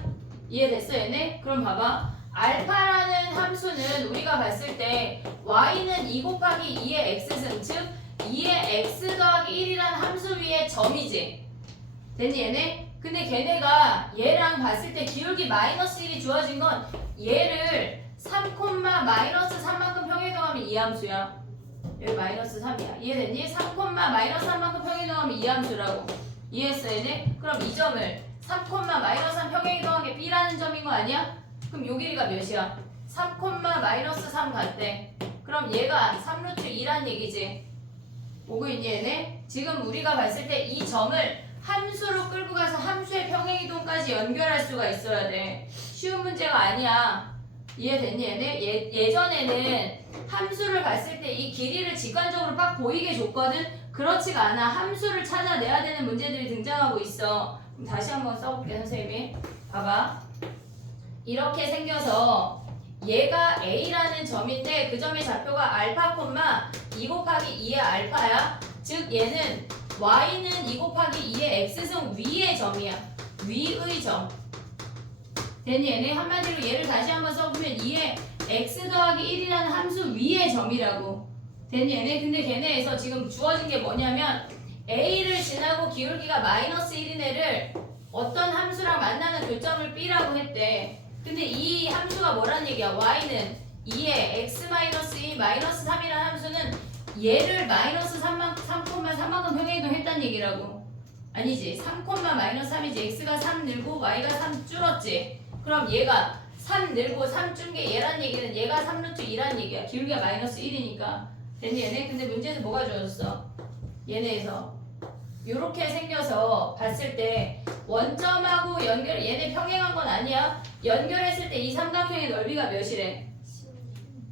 이해됐어 얘네? 그럼 봐봐. 알파라는 함수는 우리가 봤을 때 y는 2 곱하기 2의 x승 즉 2의 x 더하기 1이라는 함수 위에 점이지. 됐니 얘네? 근데 걔네가 얘랑 봤을 때 기울기 마이너스 1이 주어진 건 얘를 3, 마이너스 3만큼 평행이동하면 이 함수야. 여기 마이너스 3이야. 이해됐니? 3, 마이너스 3만큼 평행이동하면 이 함수라고. 이해했어 얘네? 그럼 이 점을 3, 마이너스 3 평행이동한 게 B라는 점인 거 아니야? 그럼 요 길이가 몇이야? 3, 마이너스 3 같대. 그럼 얘가 3루트 2란 얘기지. 오고 있니 얘네? 지금 우리가 봤을 때 이 점을 함수로 끌고 가서 함수의 평행이동까지 연결할 수가 있어야 돼. 쉬운 문제가 아니야. 이해됐니 얘네? 예전에는 함수를 봤을 때 이 길이를 직관적으로 빡 보이게 줬거든? 그렇지가 않아. 함수를 찾아내야 되는 문제들이 등장하고 있어. 그럼 다시 한번 써볼게 선생님이. 봐봐. 이렇게 생겨서 얘가 A라는 점인데 그 점의 좌표가 알파, 2 곱하기 2의 알파야. 즉 얘는 y는 2 곱하기 2의 x승 위의 점이야. 위의 점. 됐니 얘네? 한마디로 얘를 다시 한번 써보면 2의 x 더하기 1이라는 함수 위의 점이라고. 됐니 얘네? 근데 걔네에서 지금 주어진 게 뭐냐면 a를 지나고 기울기가 마이너스 1인 애를 어떤 함수랑 만나는 교점을 b라고 했대. 근데 이 함수가 뭐란 얘기야? y는 2의 x-2 마이너스 3이라는 함수는 얘를 마이너스 3,3만큼 평행이동 했다는 얘기라고. 아니지. 3, 마이너스 3이지. x가 3 늘고 y가 3 줄었지. 그럼 얘가 3 늘고 3 준 게 얘란 얘기는 얘가 3루트 2란 얘기야. 기울기가 마이너스 1이니까. 됐니 얘네? 근데 문제에서 뭐가 주어졌어? 얘네에서 요렇게 생겨서 봤을 때 원점하고 연결 얘네 평행한 건 아니야. 연결했을 때 이 삼각형의 넓이가 몇이래?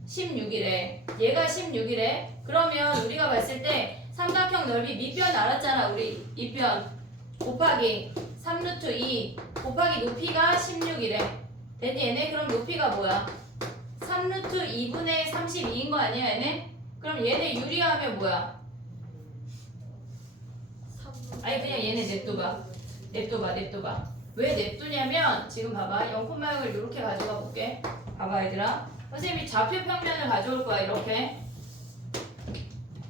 16이래. 얘가 16이래. 그러면 우리가 봤을 때 삼각형 넓이 밑변 알았잖아. 우리 밑변 곱하기 3루트 2 곱하기 높이가 16이래. 됐니 얘네? 그럼 높이가 뭐야? 3루트 2분의 32인 거 아니야 얘네? 그럼 얘네 유리하면 뭐야? 아니 그냥 얘네 냅둬봐. 냅둬봐. 왜 냅두냐면 지금 봐봐. 0,0을 이렇게 가져가 볼게. 봐봐 얘들아. 선생님이 좌표 평면을 가져올 거야 이렇게.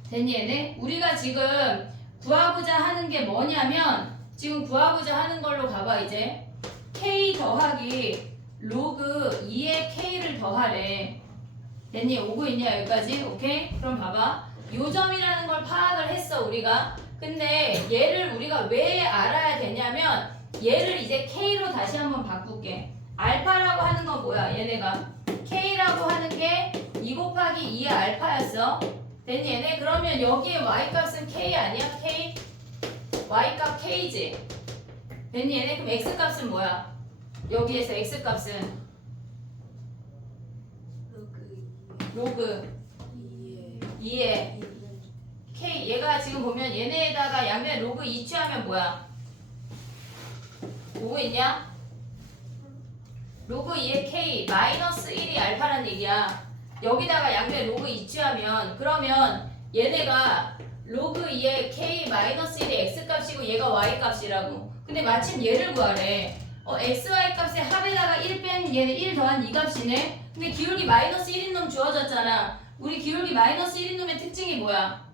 됐니 얘네? 우리가 지금 구하고자 하는 게 뭐냐면 지금 구하고자 하는 걸로 가봐 이제. k 더하기 로그 2의 k를 더하래. 됐니? 오고 있냐 여기까지? 오케이? 그럼 봐봐. 요 점이라는 걸 파악을 했어 우리가. 근데 얘를 우리가 왜 알아야 되냐면 얘를 이제 k로 다시 한번 바꿀게. 알파라고 하는 건 뭐야? 얘네가 k라고 하는 게 2 곱하기 2의 알파였어. 됐니 얘네? 그러면 여기에 y값은 k 아니야? k? y값 k지. 됐니 얘네? 그럼 x값은 뭐야? 여기에서 x값은 로그 2에 k. 얘가 지금 보면 얘네에다가 양변 로그 2 취하면 뭐야? 보고 있냐? 로그 2의 k 마이너스 1이 알파란 얘기야. 여기다가 양변 로그 2 취하면 그러면 얘네가 로그 2의 k 마이너스 1이 x값이고 얘가 y값이라고. 근데 마침 얘를 구하래. xy 값의 합에다가 1 뺀 얘는 1 더한 2값이네. 근데 기울기 마이너스 1인 놈 주어졌잖아. 우리 기울기 마이너스 1인 놈의 특징이 뭐야?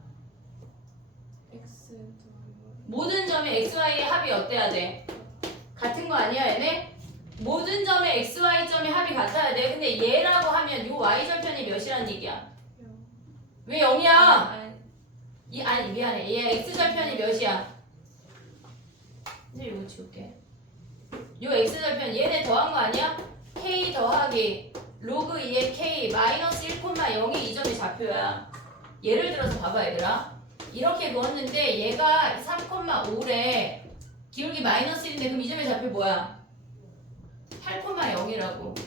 모든 점의 xy의 합이 어때야 돼? 같은 거 아니야 얘네? 모든 점의 xy 점의 합이 같아야 돼. 근데 얘라고 하면 요 y절편이 몇이란 얘기야? 왜 0이야? 아니 미안해. 얘 x절편이 몇이야? 이제 이거 지울게. 요 x절편 얘네 더한 거 아니야? k 더하기 로그 2의 k 마이너스 1,0이 이 점의 좌표야. 예를 들어서 봐봐 얘들아. 이렇게 그었는데 얘가 3,5래. 기울기 마이너스 1인데 그럼 이 점의 좌표 뭐야? 8,0이라고.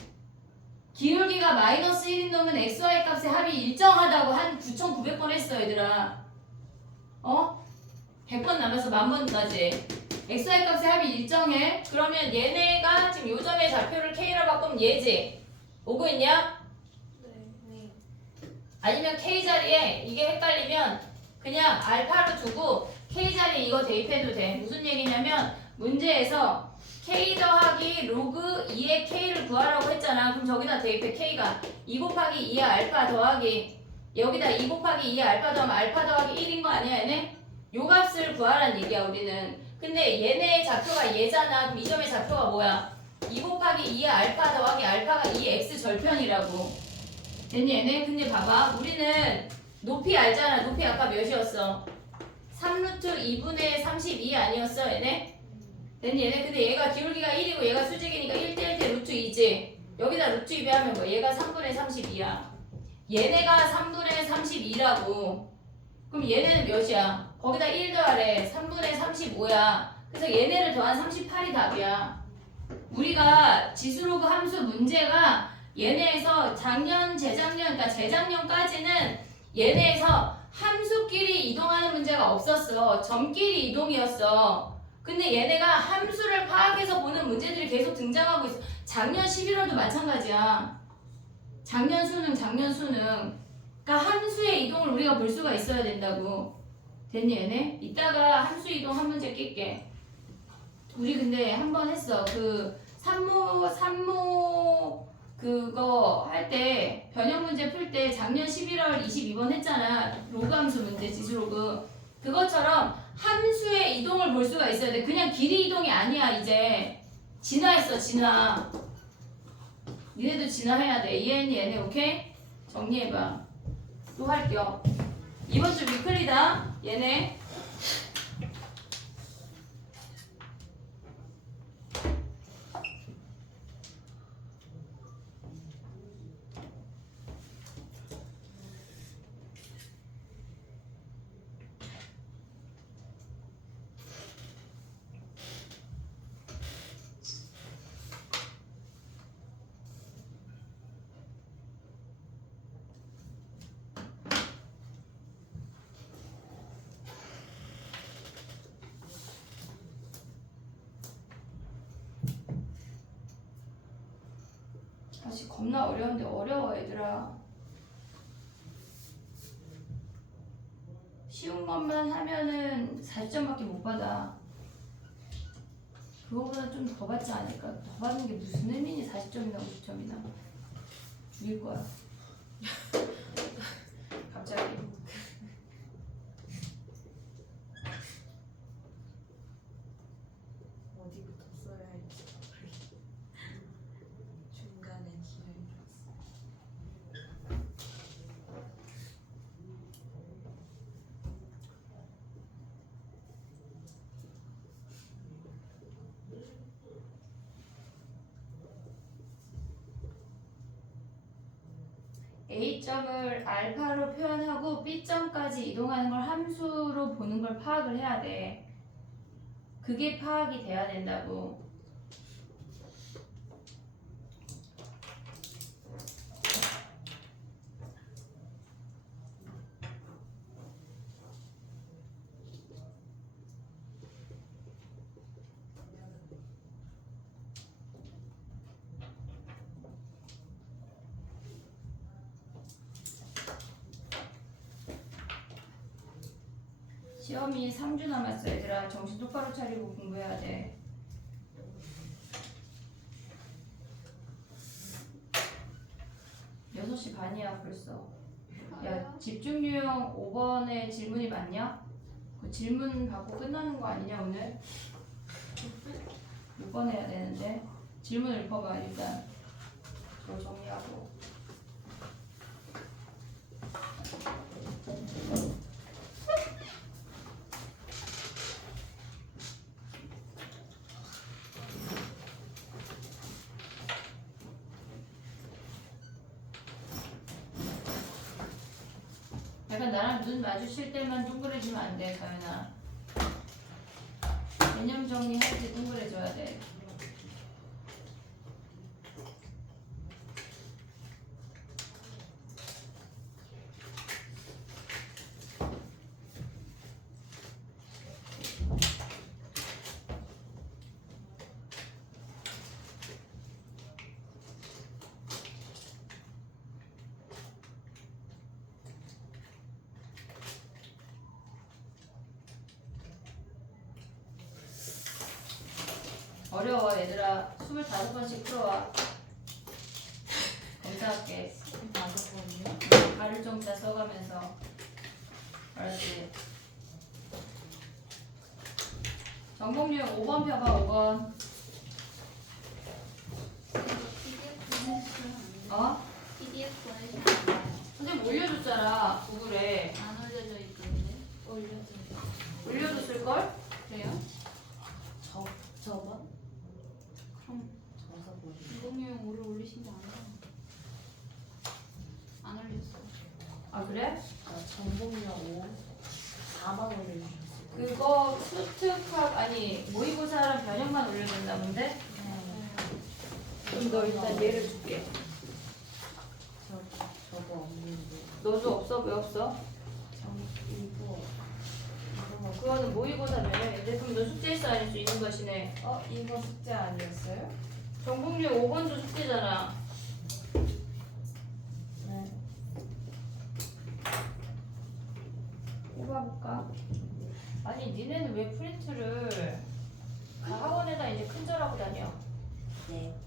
기울기가 마이너스 1인 놈은 xy 값의 합이 일정하다고 한 9,900번 했어 얘들아. 100번 남아서 10,000번까지. xy 값의 합이 일정해. 그러면 얘네가 지금 요 점의 좌표를 k로 바꾸면 얘지. 오고 있냐? 네. 아니면 k 자리에 이게 헷갈리면 그냥 알파로 두고 k 자리에 이거 대입해도 돼. 무슨 얘기냐면 문제에서 k 더하기 로그 2의 k를 구하라고 했잖아. 그럼 저기다 대입해. k가 2 곱하기 2의 알파 더하기 여기다 2 곱하기 2의 알파 더하면 알파 더하기 1인 거 아니야 얘네? 요 값을 구하란 얘기야 우리는. 근데 얘네의 좌표가 얘잖아. 그럼 이 점의 좌표가 뭐야? 2 곱하기 2의 알파 더하기 알파가 2x 절편이라고. 됐니 얘네? 근데 봐봐. 우리는 높이 알잖아. 높이 아까 몇이었어? 3루트 2분의 32 아니었어 얘네? 됐니 얘네? 근데 얘가 기울기가 1이고 얘가 수직이니까 1대1 대 루트 2지. 여기다 루트 2 배하면 뭐 얘가 3분의 32야. 얘네가 3분의 32라고. 그럼 얘네는 몇이야? 거기다 1 더하래. 3분의 35야. 그래서 얘네를 더한 38이 답이야. 우리가 지수로그 함수 문제가 얘네에서 작년, 재작년, 그러니까 재작년까지는 얘네에서 함수끼리 이동하는 문제가 없었어. 점끼리 이동이었어. 근데 얘네가 함수를 파악해서 보는 문제들이 계속 등장하고 있어. 작년 11월도 마찬가지야. 작년 수능. 그러니까 함수의 이동을 우리가 볼 수가 있어야 된다고. 됐니 얘네? 이따가 함수 이동 한 문제 낄게. 우리 근데 한 번 했어. 그 산모 그거 할 때 변형 문제 풀 때 작년 11월 22번 했잖아. 로그 함수 문제 지수로그. 그것처럼 함수의 이동을 볼 수가 있어야 돼. 그냥 길이 이동이 아니야. 이제 진화했어. 진화. 니네도 진화해야 돼. 이해했니 얘네? 오케이? 정리해봐. 또 할게요. 이번 주 위클리다. 얘네. 다시 겁나 어려운데 어려워 얘들아. 쉬운 것만 하면은 40점밖에 못 받아. 그거보다 좀 더 받지 않을까? 더 받는 게 무슨 의미니? 40점이나 50점이나 죽일 거야. 갑자기. 어디부터 써야 할지 중간에 기회를 줬어. A점을 알파로 표현하고 B점까지 이동하는 걸 함수로 보는 걸 파악을 해야 돼. 그게 파악이 돼야 된다고. 시험이 3주 남았어 얘들아. 정신 똑바로 차리고 공부해야 돼. 여섯 시 반이야 벌써. 야 집중 유형 5번에 질문이 많냐? 그 질문 받고 끝나는 거 아니냐 오늘? 6번 해야 되는데. 질문 읽어봐 일단. 저 정리하고. 약간 나랑 눈 마주칠 때만 동그래지면 안 돼, 가연아. 개념 정리할 때 동그래져야 돼. 어려워 얘들아. 25번씩 풀어와. 검사할게. 5번이요? 가를 정자 써가면서. 알았지? 정복률 5번 펴봐 5번. 어? PDF 보내주면 선생님 올려줬잖아 구글에. 안 올려져 있던데. 올려줬을걸? 그래요? 저번? 그럼 저번. 인공유형 5를 올리신 게 아니라 안 올렸어. 아 그래? 전복력 5 4번 올려주셨어요. 그거 수특학 아니 모의고사랑 변형만 올려줬나 본데? 그럼 너 일단 얘를 줄게. 저거 없는데. 너도 없어? 왜 없어? 이거 그거는 모의고사 변형인데 그럼 너 숙제에서 아닐 수 있는 것이네. 이거 숙제 아니었어요? 정복률 5번도 숙제잖아. 네. 해봐볼까? 아니 니네는 왜 프린트를 그 학원에다 이제 큰절하고 다녀? 네.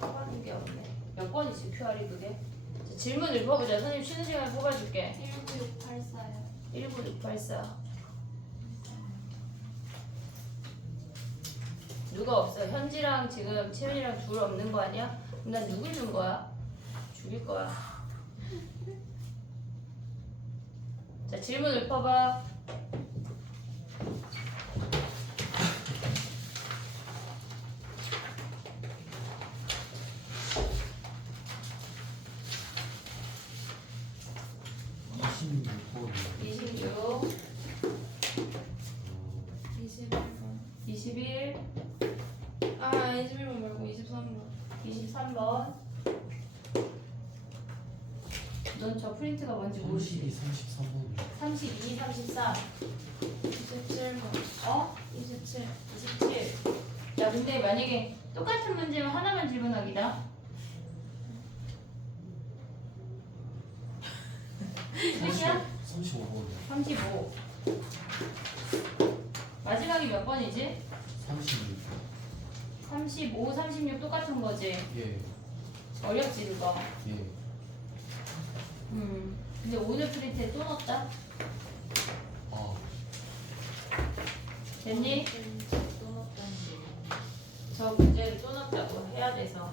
뽑아준 게 없네. 몇 번이지 QR이 그게? 자, 질문 읽어보자. 선생님 쉬는 시간에 뽑아줄게. 19684요. 19684. 누가 없어? 현지랑 지금 채윤이랑 둘 없는 거 아니야? 그럼 난 누굴 준 거야? 죽일 거야. 자 질문 읊어봐. 이 26, 21번. 21, 아, 21번 말고 23번. 23번. 넌 저 프린트가 뭔지 모르지? 33번 32, 33. 27번. 어? 27. 27. 야 근데 만약에 똑같은 문제면 하나만 질문하기다. 끝이야? 35번 35. 마지막이 몇 번이지? 36 35, 36 똑같은 거지. 예. 어렵지 그거. 예. 근데 오늘 프린트에 또 넣었다. 아 됐니? 또 넣었다는데. 저 문제를 또 넣었다고 해야 돼서.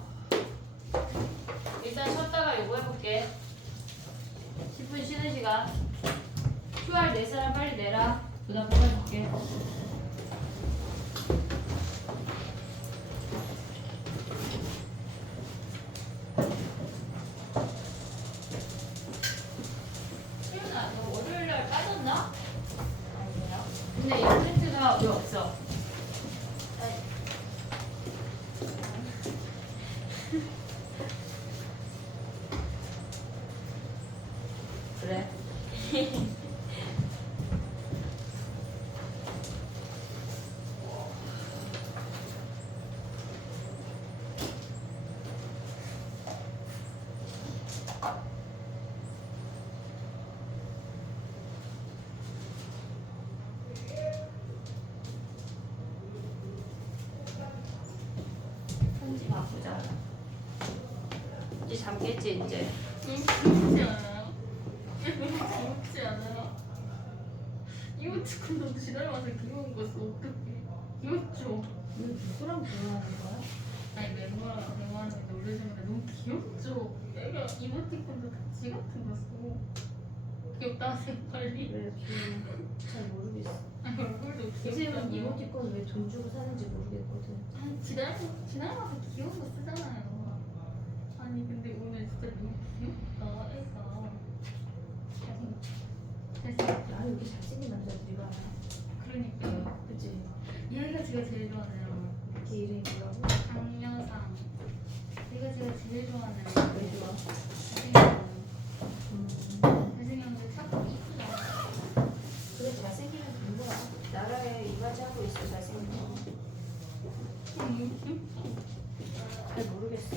일단 쉬었다가 요거 해볼게. 10분 쉬는 시간. QR 낼 사람 빨리 내라. 부담 뽑아줄게. 태윤아, 너 월요일날 빠졌나? 아니에요? 근데 이 프린트가 왜 없어? 그래. 편지 바꾸자. 이제 잠겠지 이제. 귀엽지 않아요? 귀엽지 않아요? 이모티콘 너무 지랄맞아 귀여운 거 써. 어떡해. 귀엽죠? 누구랑 대화하는 거야? 아니 멤버한테 놀래주는데 너무 귀엽죠? 애가 이모티콘도 같이 같은 거 써. 귀엽다 빨리. 왜 귀여워? 잘 모르겠어. 아니 얼굴도 요즘은 귀엽잖아요. 이모티콘 왜 돈 주고 사는지 모르겠거든. 아니 지랄맞아 귀여운 거 쓰잖아요. 아니 근데 오늘 진짜 너무 귀엽다 애가. 잘생겼다. 나 여기 잘생긴 남자들이 많아. 그러니까요. 그치? 얘가 제가 제일 좋아하는 걔 이름이 뭐라고? 강여상. 얘가 제가 제일 좋아하는 왜 좋아? 잘생겼어요. 잘생겼는데 착하고 이쁘잖아. 그래 잘생기면 된 거야. 나라에 이바지 하고 있어 잘생긴 거. 잘 모르겠어.